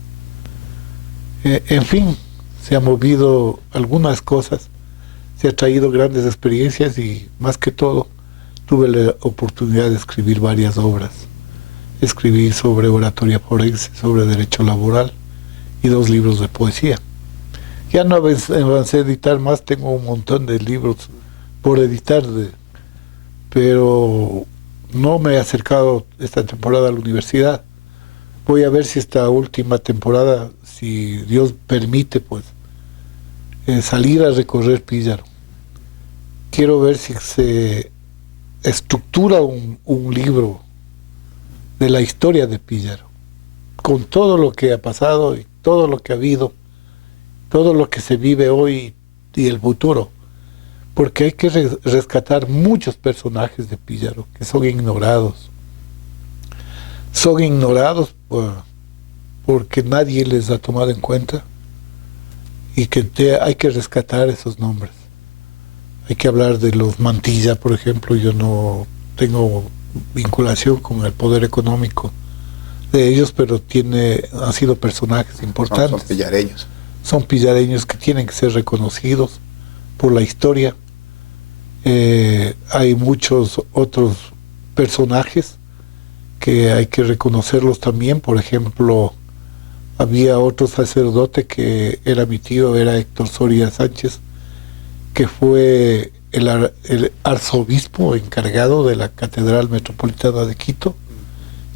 En fin, se han movido algunas cosas, se han traído grandes experiencias y más que todo tuve la oportunidad de escribir varias obras. Escribí sobre oratoria forense, sobre derecho laboral y 2 libros de poesía. Ya no avancé a editar más, tengo un montón de libros por editar, pero no me he acercado esta temporada a la universidad. Voy a ver si esta última temporada, si Dios permite, pues, salir a recorrer Píllaro. Quiero ver si se estructura un libro de la historia de Píllaro, con todo lo que ha pasado y todo lo que ha habido, todo lo que se vive hoy y el futuro. porque hay que rescatar muchos personajes de Píllaro que son ignorados. Son ignorados porque nadie les ha tomado en cuenta y que hay que rescatar esos nombres. Hay que hablar de los Mantilla, por ejemplo. Yo no tengo vinculación con el poder económico de ellos, pero han sido personajes importantes. Son pillareños. Son pillareños que tienen que ser reconocidos por la historia. Hay muchos otros personajes que hay que reconocerlos también. Por ejemplo, había otro sacerdote que era mi tío, era Héctor Soria Sánchez, que fue el arzobispo encargado de la Catedral Metropolitana de Quito.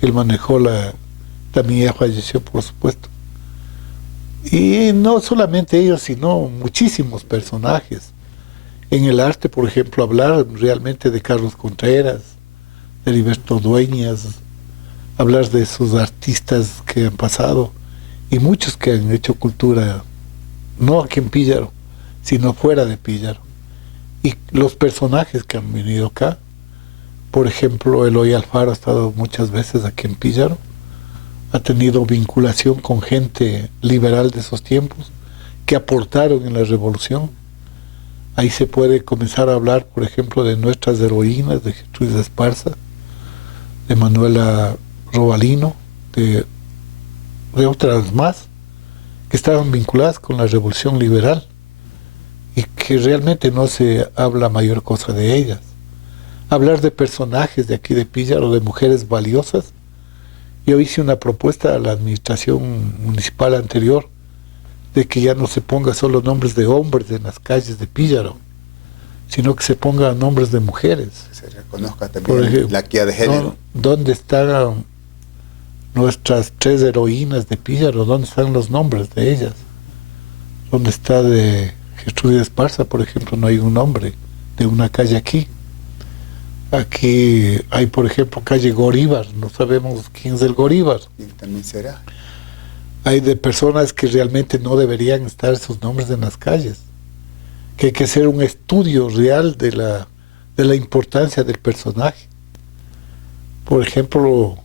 Él manejó también ya falleció, por supuesto. Y no solamente ellos, sino muchísimos personajes. En el arte, por ejemplo, hablar realmente de Carlos Contreras, de Heriberto Dueñas, hablar de esos artistas que han pasado y muchos que han hecho cultura, no aquí en Píllaro, sino fuera de Píllaro. Y los personajes que han venido acá, por ejemplo, Eloy Alfaro ha estado muchas veces aquí en Píllaro, ha tenido vinculación con gente liberal de esos tiempos que aportaron en la revolución. Ahí se puede comenzar a hablar, por ejemplo, de nuestras heroínas, de Gertrudis Esparza, de Manuela Robalino, de otras más, que estaban vinculadas con la revolución liberal y que realmente no se habla mayor cosa de ellas. Hablar de personajes de aquí de Píllaro, de mujeres valiosas. Yo hice una propuesta a la administración municipal anterior de que ya no se ponga solo nombres de hombres en las calles de Píllaro, sino que se pongan nombres de mujeres. Se reconozca también la equidad de género. ¿Dónde están nuestras 3 heroínas de Píllaro? ¿Dónde están los nombres de ellas? ¿Dónde está de Gertrudis Esparza, por ejemplo? No hay un nombre de una calle aquí. Aquí hay, por ejemplo, calle Goríbar, no sabemos quién es el Goríbar. Y también será. Hay de personas que realmente no deberían estar sus nombres en las calles. Que hay que hacer un estudio real de la importancia del personaje. Por ejemplo,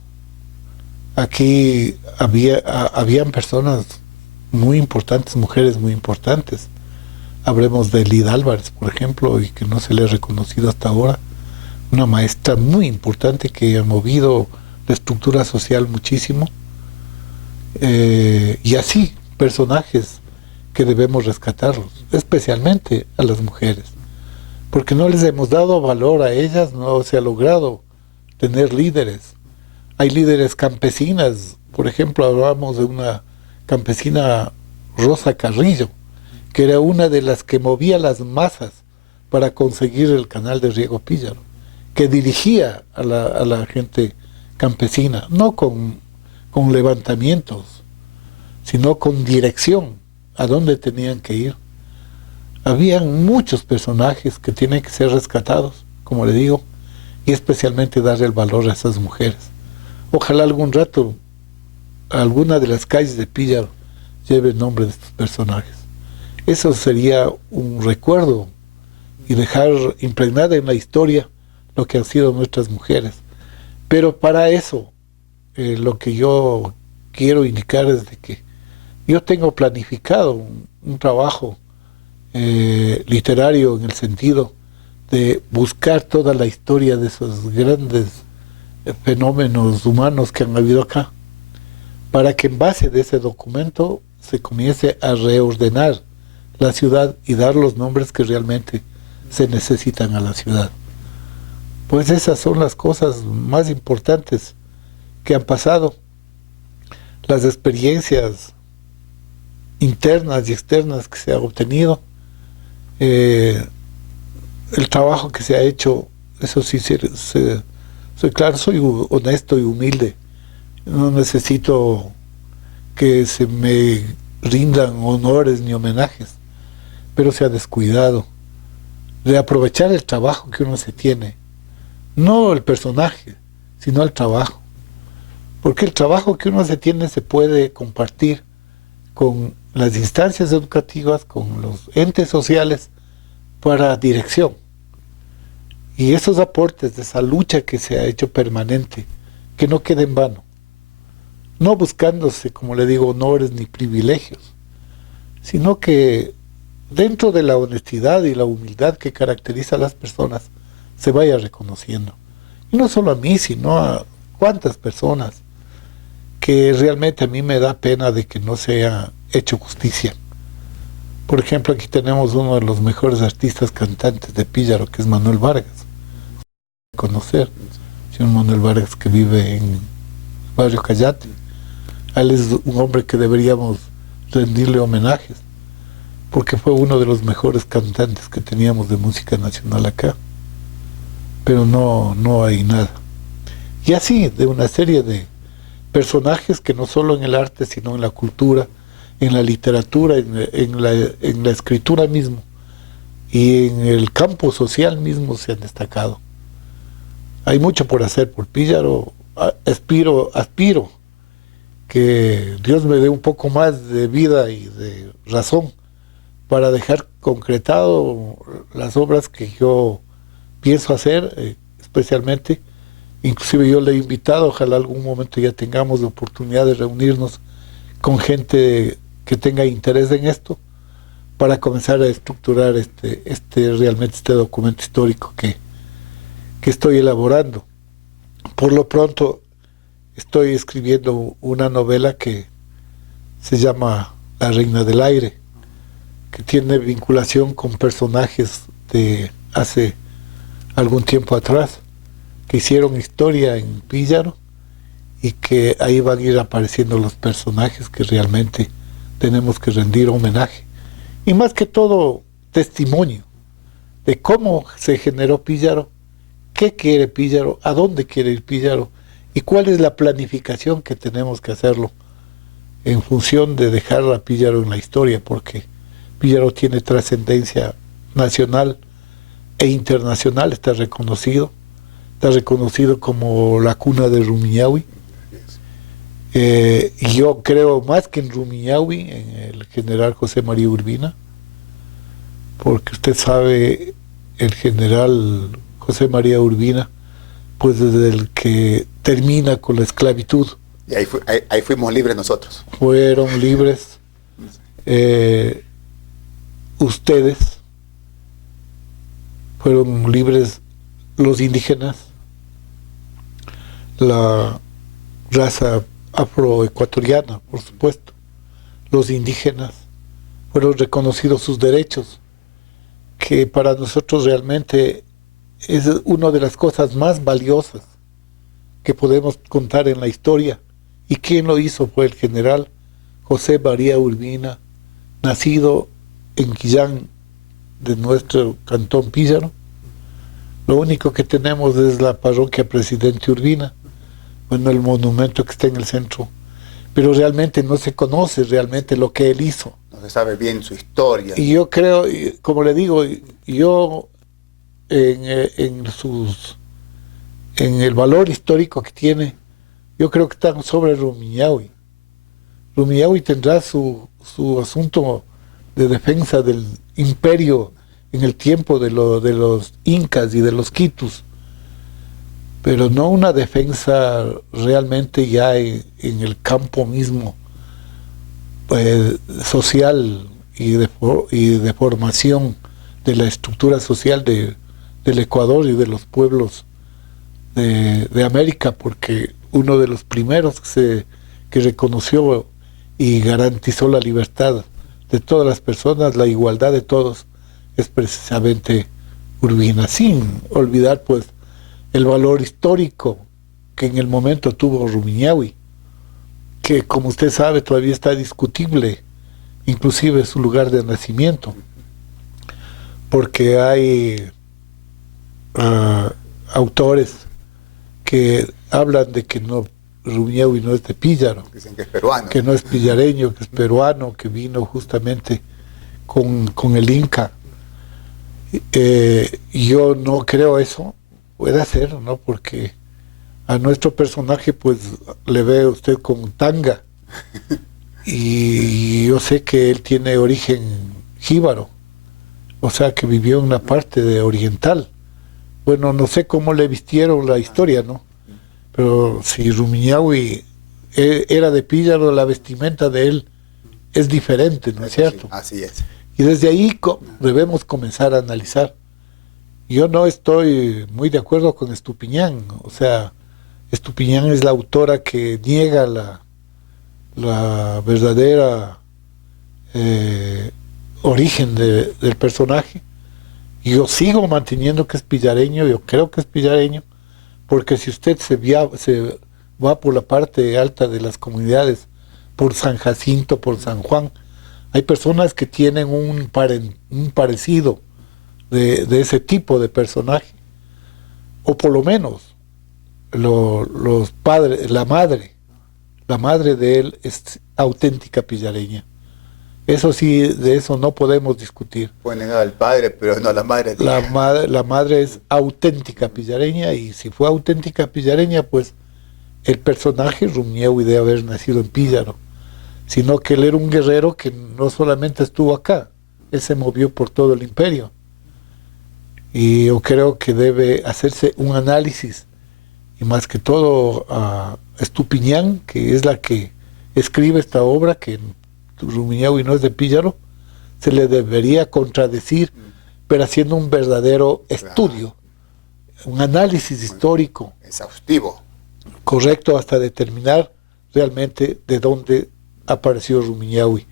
aquí habían personas muy importantes, mujeres muy importantes. Hablemos de Lida Álvarez, por ejemplo, y que no se le ha reconocido hasta ahora. Una maestra muy importante que ha movido la estructura social muchísimo. Y así, personajes que debemos rescatarlos, especialmente a las mujeres, porque no les hemos dado valor a ellas, no se ha logrado tener líderes. Hay líderes campesinas, por ejemplo, hablamos de una campesina, Rosa Carrillo, que era una de las que movía las masas para conseguir el canal de riego Píllaro, que dirigía a la gente campesina, no con levantamientos, sino con dirección a dónde tenían que ir. Habían muchos personajes que tienen que ser rescatados, como le digo, y especialmente darle el valor a esas mujeres. Ojalá algún rato alguna de las calles de Píllaro lleve el nombre de estos personajes. Eso sería un recuerdo y dejar impregnada en la historia lo que han sido nuestras mujeres. Pero para eso, lo que yo quiero indicar es de que yo tengo planificado un trabajo literario en el sentido de buscar toda la historia de esos grandes fenómenos humanos que han habido acá, para que en base de ese documento se comience a reordenar la ciudad y dar los nombres que realmente se necesitan a la ciudad. Pues esas son las cosas más importantes que han pasado. Las experiencias internas y externas que se han obtenido, el trabajo que se ha hecho, eso sí, soy claro, soy honesto y humilde. No necesito que se me rindan honores ni homenajes, pero se ha descuidado de aprovechar el trabajo que uno se tiene, no el personaje, sino el trabajo, porque el trabajo que uno se tiene se puede compartir con las instancias educativas, con los entes sociales, para dirección. Y esos aportes de esa lucha que se ha hecho permanente, que no quede en vano. No buscándose, como le digo, honores ni privilegios, sino que dentro de la honestidad y la humildad que caracteriza a las personas, se vaya reconociendo. Y no solo a mí, sino a cuántas personas que realmente a mí me da pena de que no se haya hecho justicia. Por ejemplo, aquí tenemos uno de los mejores artistas cantantes de Píllaro, que es Manuel Vargas. Conocer, señor Manuel Vargas, que vive en el barrio Cayate. Él es un hombre que deberíamos rendirle homenajes, porque fue uno de los mejores cantantes que teníamos de música nacional acá. Pero no hay nada. Y así, de una serie de personajes que no solo en el arte, sino en la cultura, en la literatura, en la escritura mismo, y en el campo social mismo se han destacado. Hay mucho por hacer por Píllaro. Aspiro que Dios me dé un poco más de vida y de razón para dejar concretado las obras que yo pienso hacer, especialmente. Inclusive yo le he invitado, ojalá algún momento ya tengamos la oportunidad de reunirnos con gente que tenga interés en esto, para comenzar a estructurar realmente este documento histórico que estoy elaborando. Por lo pronto estoy escribiendo una novela que se llama La Reina del Aire, que tiene vinculación con personajes de hace algún tiempo atrás, que hicieron historia en Píllaro, y que ahí van a ir apareciendo los personajes que realmente tenemos que rendir homenaje. Y más que todo, testimonio de cómo se generó Píllaro, qué quiere Píllaro, a dónde quiere ir Píllaro, y cuál es la planificación que tenemos que hacerlo en función de dejar a Píllaro en la historia, porque Píllaro tiene trascendencia nacional e internacional, está reconocido como la cuna de Rumiñahui. Y yo creo más que en Rumiñahui, en el general José María Urbina, porque usted sabe, el general José María Urbina, pues desde el que termina con la esclavitud. Y ahí fuimos libres nosotros. Fueron libres ustedes, fueron libres los indígenas, la raza afroecuatoriana, por supuesto, los indígenas, fueron reconocidos sus derechos, que para nosotros realmente es una de las cosas más valiosas que podemos contar en la historia. ¿Y quién lo hizo? Fue el general José María Urbina, nacido en Quillán, de nuestro cantón Píllaro. Lo único que tenemos es la parroquia Presidente Urbina, bueno, el monumento que está en el centro, pero realmente no se conoce realmente lo que él hizo. No se sabe bien su historia. Y yo creo, como le digo, yo en el valor histórico que tiene, yo creo que están sobre Rumiñahui. Rumiñahui tendrá su asunto de defensa del imperio en el tiempo de los incas y de los quitus, pero no una defensa realmente ya en el campo mismo social y de formación de la estructura social del Ecuador y de los pueblos de América, porque uno de los primeros que reconoció y garantizó la libertad de todas las personas, la igualdad de todos, es precisamente Urbina, sin olvidar pues el valor histórico que en el momento tuvo Rumiñahui, que como usted sabe todavía está discutible, inclusive su lugar de nacimiento, porque hay autores que hablan de que no, Rumiñahui no es de Píllaro, dicen que es peruano, que no es pillareño, que es peruano, que vino justamente con el Inca. Yo no creo eso, puede ser, ¿no? Porque a nuestro personaje pues le ve usted con tanga y yo sé que él tiene origen jíbaro, o sea que vivió en la parte de oriental. Bueno, no sé cómo le vistieron la historia, ¿no? Pero si Rumiñahui era de Píllaro, la vestimenta de él es diferente, ¿no es cierto? Sí, así es. Y desde ahí debemos comenzar a analizar. Yo no estoy muy de acuerdo con Estupiñán, o sea, Estupiñán es la autora que niega la verdadera origen del personaje. Y yo sigo manteniendo que es pillareño, yo creo que es pillareño, porque si usted se va por la parte alta de las comunidades, por San Jacinto, por San Juan, hay personas que tienen un parecido de ese tipo de personaje, o por lo menos los padres, la madre de él es auténtica pillareña. Eso sí, de eso no podemos discutir. Ponen al padre, pero no a la madre. La madre es auténtica pillareña, y si fue auténtica pillareña, pues el personaje Rumiñahui debe haber nacido en Píllaro, sino que él era un guerrero que no solamente estuvo acá, él se movió por todo el imperio. Y yo creo que debe hacerse un análisis, y más que todo a Estupiñán, que es la que escribe esta obra, que Rumiñahui no es de Píllaro, se le debería contradecir, pero haciendo un verdadero estudio, un análisis histórico exhaustivo, correcto, hasta determinar realmente de dónde apareció Rumiñahui,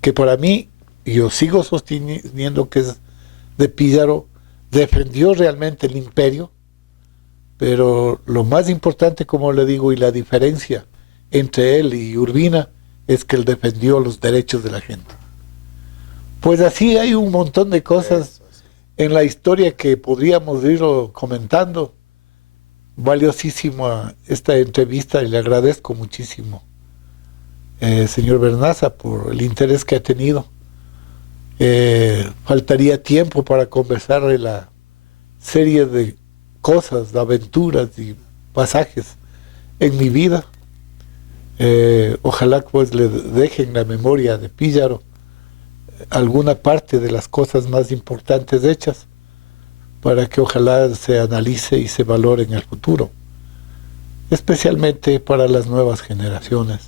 que para mí, yo sigo sosteniendo que es de Píllaro, defendió realmente el imperio, pero lo más importante, como le digo, y la diferencia entre él y Urbina, es que él defendió los derechos de la gente. Pues así hay un montón de cosas en la historia que podríamos irlo comentando. Valiosísima esta entrevista, y le agradezco muchísimo, señor Bernaza, por el interés que ha tenido. Faltaría tiempo para conversar de la serie de cosas, de aventuras y pasajes en mi vida. Ojalá pues le deje en la memoria de Píllaro alguna parte de las cosas más importantes hechas, para que ojalá se analice y se valore en el futuro, especialmente para las nuevas generaciones,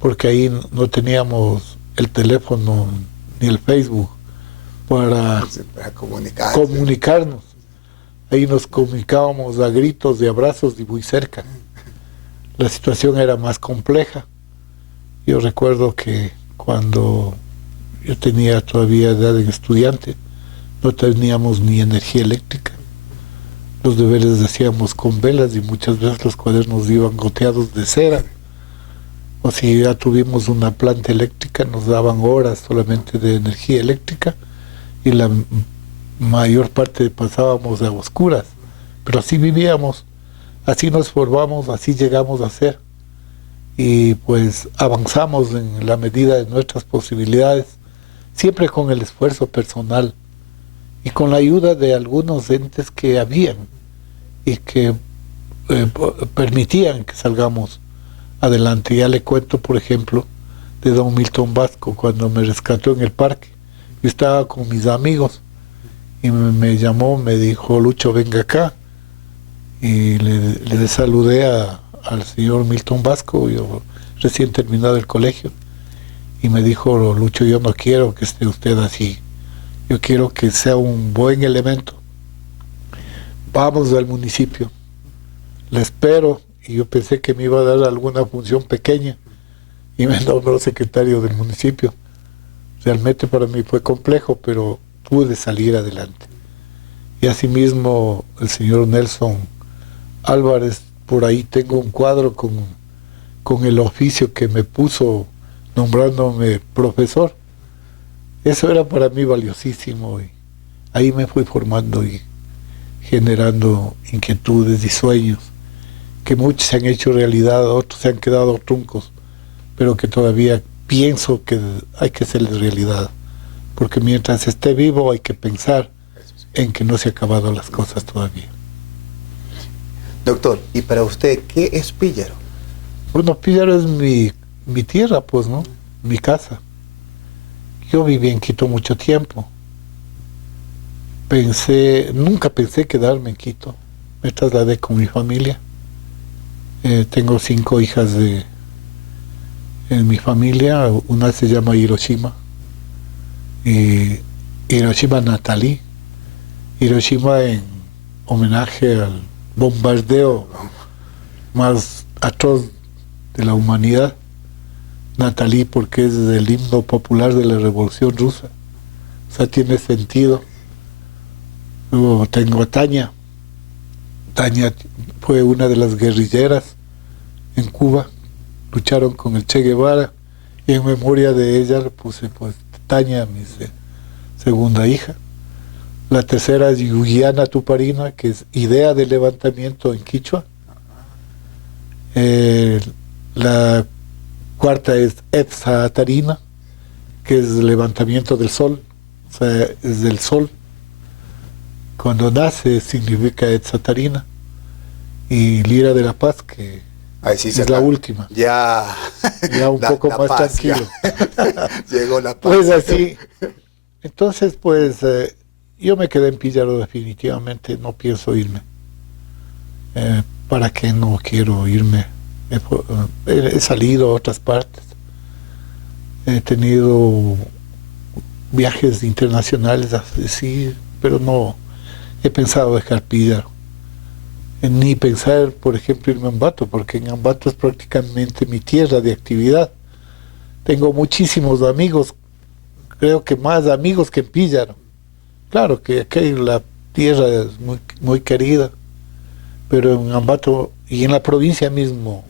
porque ahí no teníamos el teléfono ni el Facebook para comunicarnos. Ahí nos comunicábamos a gritos de abrazos y muy cerca. La situación era más compleja. Yo recuerdo que cuando yo tenía todavía edad de estudiante, no teníamos ni energía eléctrica. Los deberes los hacíamos con velas, y muchas veces los cuadernos iban goteados de cera. O si ya tuvimos una planta eléctrica, nos daban horas solamente de energía eléctrica, y la mayor parte pasábamos a oscuras. Pero así vivíamos, así nos formamos, así llegamos a ser. Y pues avanzamos en la medida de nuestras posibilidades, siempre con el esfuerzo personal y con la ayuda de algunos entes que habían y que permitían que salgamos adelante. Ya le cuento, por ejemplo, de don Milton Vasco, cuando me rescató en el parque. Yo estaba con mis amigos y me llamó, me dijo: Lucho, venga acá. Y le saludé al señor Milton Vasco, yo recién terminado el colegio, y me dijo: Lucho, yo no quiero que esté usted así, yo quiero que sea un buen elemento. Vamos al municipio, le espero. Y yo pensé que me iba a dar alguna función pequeña, y me nombró secretario del municipio. Realmente para mí fue complejo, pero pude salir adelante. Y asimismo el señor Nelson Álvarez, por ahí tengo un cuadro con el oficio que me puso nombrándome profesor. Eso era para mí valiosísimo, y ahí me fui formando y generando inquietudes y sueños que muchos se han hecho realidad, otros se han quedado truncos, pero que todavía pienso que hay que hacerles realidad, porque mientras esté vivo hay que pensar en que no se han acabado las cosas todavía. Doctor, ¿y para usted qué es Píllaro? Bueno, Píllaro es mi tierra, pues, ¿no? Mi casa. Yo viví en Quito mucho tiempo. nunca pensé quedarme en Quito. Me trasladé con mi familia. Tengo 5 hijas en mi familia. Una se llama Hiroshima. Hiroshima Natalie. Hiroshima en homenaje al bombardeo más atroz de la humanidad. Natalie porque es el himno popular de la Revolución Rusa. O sea, tiene sentido. Luego tengo a Tania. Tania fue una de las guerrilleras en Cuba. Lucharon con el Che Guevara. Y en memoria de ella le puse pues Tania, mi segunda hija. La tercera es Yuliana Tuparina, que es idea de levantamiento en quichua. La cuarta es Etza Tarina, que es levantamiento del sol, o sea, es del sol. Cuando nace significa Etza Tarina. Y Lira de la Paz, que sí es la última. Ya un poco más paz, tranquilo. Llegó la paz. Pues así. Entonces, pues, yo me quedé en Píllaro definitivamente, no pienso irme. ¿Para qué no quiero irme? He salido a otras partes. He tenido viajes internacionales, sí, pero no he pensado dejar Píllaro. Ni pensar, por ejemplo, irme a Ambato, porque en Ambato es prácticamente mi tierra de actividad. Tengo muchísimos amigos, creo que más amigos que en Píllaro. Claro que aquí la tierra es muy, muy querida, pero en Ambato y en la provincia mismo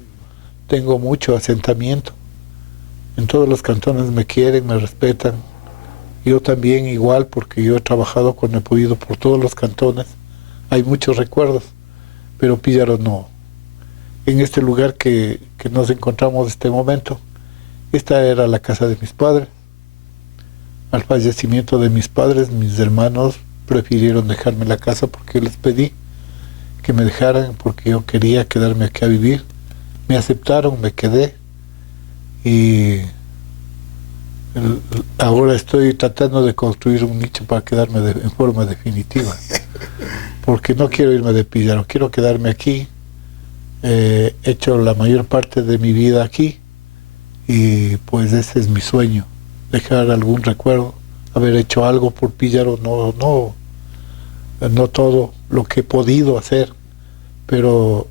tengo mucho asentamiento. En todos los cantones me quieren, me respetan. Yo también igual, porque yo he trabajado cuando he podido por todos los cantones. Hay muchos recuerdos, pero Píllaro no. En este lugar que nos encontramos en este momento, esta era la casa de mis padres. Al fallecimiento de mis padres, mis hermanos prefirieron dejarme la casa porque yo les pedí que me dejaran, porque yo quería quedarme aquí a vivir. Me aceptaron, me quedé y ahora estoy tratando de construir un nicho para quedarme en forma definitiva, porque no quiero irme de Píllaro, quiero quedarme aquí. He hecho la mayor parte de mi vida aquí y pues ese es mi sueño, dejar algún recuerdo, haber hecho algo por Píllaro, no todo lo que he podido hacer, pero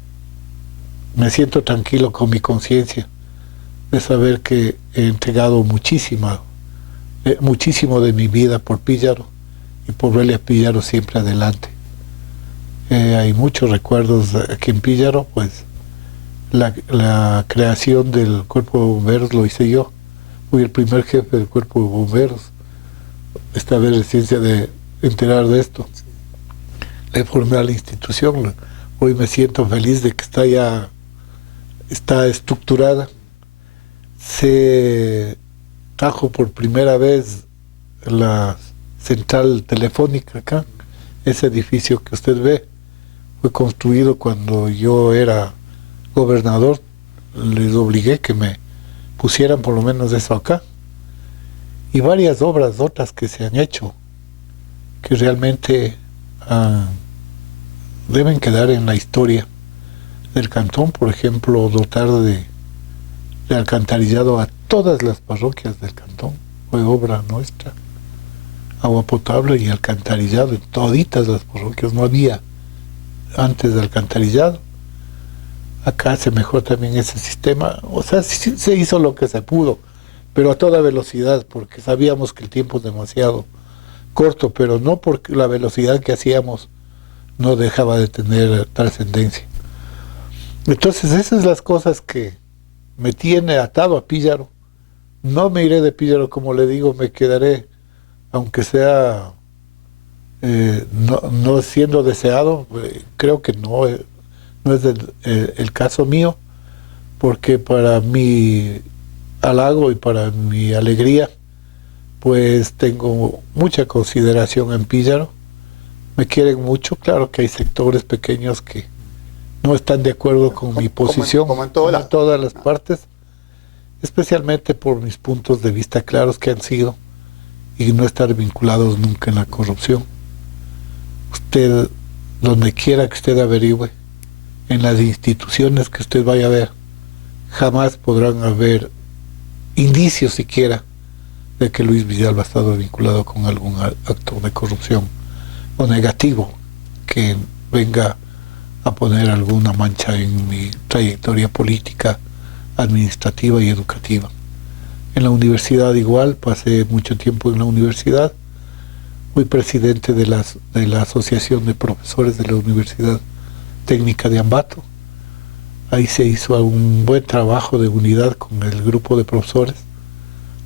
me siento tranquilo con mi conciencia de saber que he entregado muchísimo de mi vida por Píllaro y por verle a Píllaro siempre adelante. Hay muchos recuerdos aquí en Píllaro, pues la creación del Cuerpo de Bomberos lo hice yo. Fui el primer jefe del Cuerpo de Bomberos. Esta vez recién de enterar de esto. Le formé a la institución. Hoy me siento feliz de que está estructurada. Se trajo por primera vez la central telefónica acá. Ese edificio que usted ve fue construido cuando yo era gobernador. Les obligué que me pusieran por lo menos eso acá. Y varias obras otras que se han hecho, que realmente deben quedar en la historia del cantón. Por ejemplo, dotar de alcantarillado a todas las parroquias del cantón. Fue obra nuestra. Agua potable y alcantarillado en toditas las parroquias. No había antes de alcantarillado. Acá se mejoró también ese sistema. O sea, sí, se hizo lo que se pudo, pero a toda velocidad, porque sabíamos que el tiempo es demasiado corto, pero no porque la velocidad que hacíamos no dejaba de tener trascendencia. Entonces, esas son las cosas que me tiene atado a Píllaro. No me iré de Píllaro, como le digo, me quedaré, aunque sea no siendo deseado. Creo que no es el caso mío, porque para mi halago y para mi alegría, pues tengo mucha consideración en Píllaro. Me quieren mucho. Claro que hay sectores pequeños que no están de acuerdo con mi posición, como en todas las partes, especialmente por mis puntos de vista claros que han sido y no estar vinculados nunca en la corrupción. usted, donde quiera que usted averigüe, en las instituciones que usted vaya a ver, jamás podrán haber indicios siquiera de que Luis Villalba ha estado vinculado con algún acto de corrupción o negativo que venga a poner alguna mancha en mi trayectoria política, administrativa y educativa. En la universidad igual, pasé mucho tiempo en la universidad, fui presidente de la Asociación de Profesores de la Universidad Técnica de Ambato. Ahí se hizo un buen trabajo de unidad con el grupo de profesores,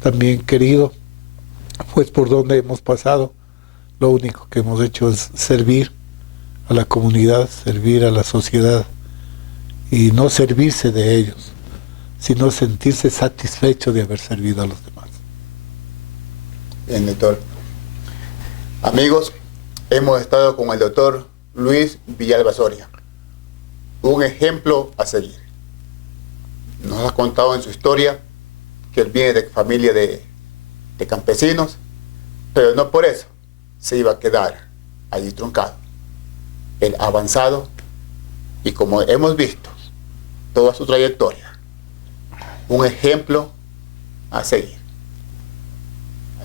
también querido, pues por donde hemos pasado, lo único que hemos hecho es servir a la comunidad, servir a la sociedad, y no servirse de ellos, sino sentirse satisfecho de haber servido a los demás. Bien, doctor. Amigos, hemos estado con el doctor Luis Villalba Soria, un ejemplo a seguir. Nos ha contado en su historia que él viene de familia de campesinos, pero no por eso se iba a quedar allí truncado. Él ha avanzado y, como hemos visto, toda su trayectoria, un ejemplo a seguir.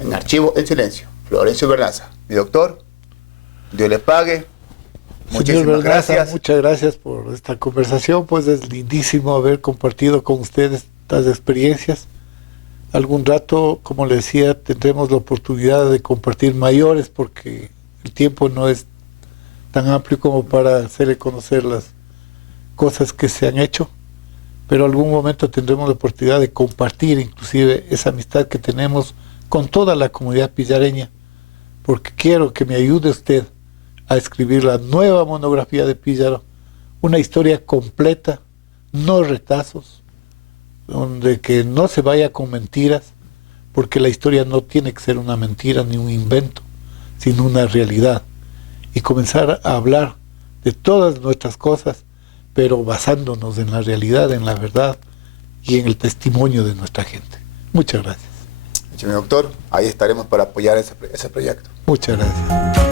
En archivo en silencio, Florencio Bernaza. Mi doctor, Dios le pague. Muchísimas gracias. Muchas gracias por esta conversación, pues es lindísimo haber compartido con ustedes estas experiencias. Algún rato, como les decía, tendremos la oportunidad de compartir mayores, porque el tiempo no es tan amplio como para hacerle conocer las cosas que se han hecho, pero algún momento tendremos la oportunidad de compartir inclusive esa amistad que tenemos con toda la comunidad pillareña, porque quiero que me ayude usted a escribir la nueva monografía de Píllaro, una historia completa, no retazos, donde que no se vaya con mentiras, porque la historia no tiene que ser una mentira ni un invento, sino una realidad, y comenzar a hablar de todas nuestras cosas, pero basándonos en la realidad, en la verdad y en el testimonio de nuestra gente. Muchas gracias. Doctor, ahí estaremos para apoyar ese proyecto. Muchas gracias.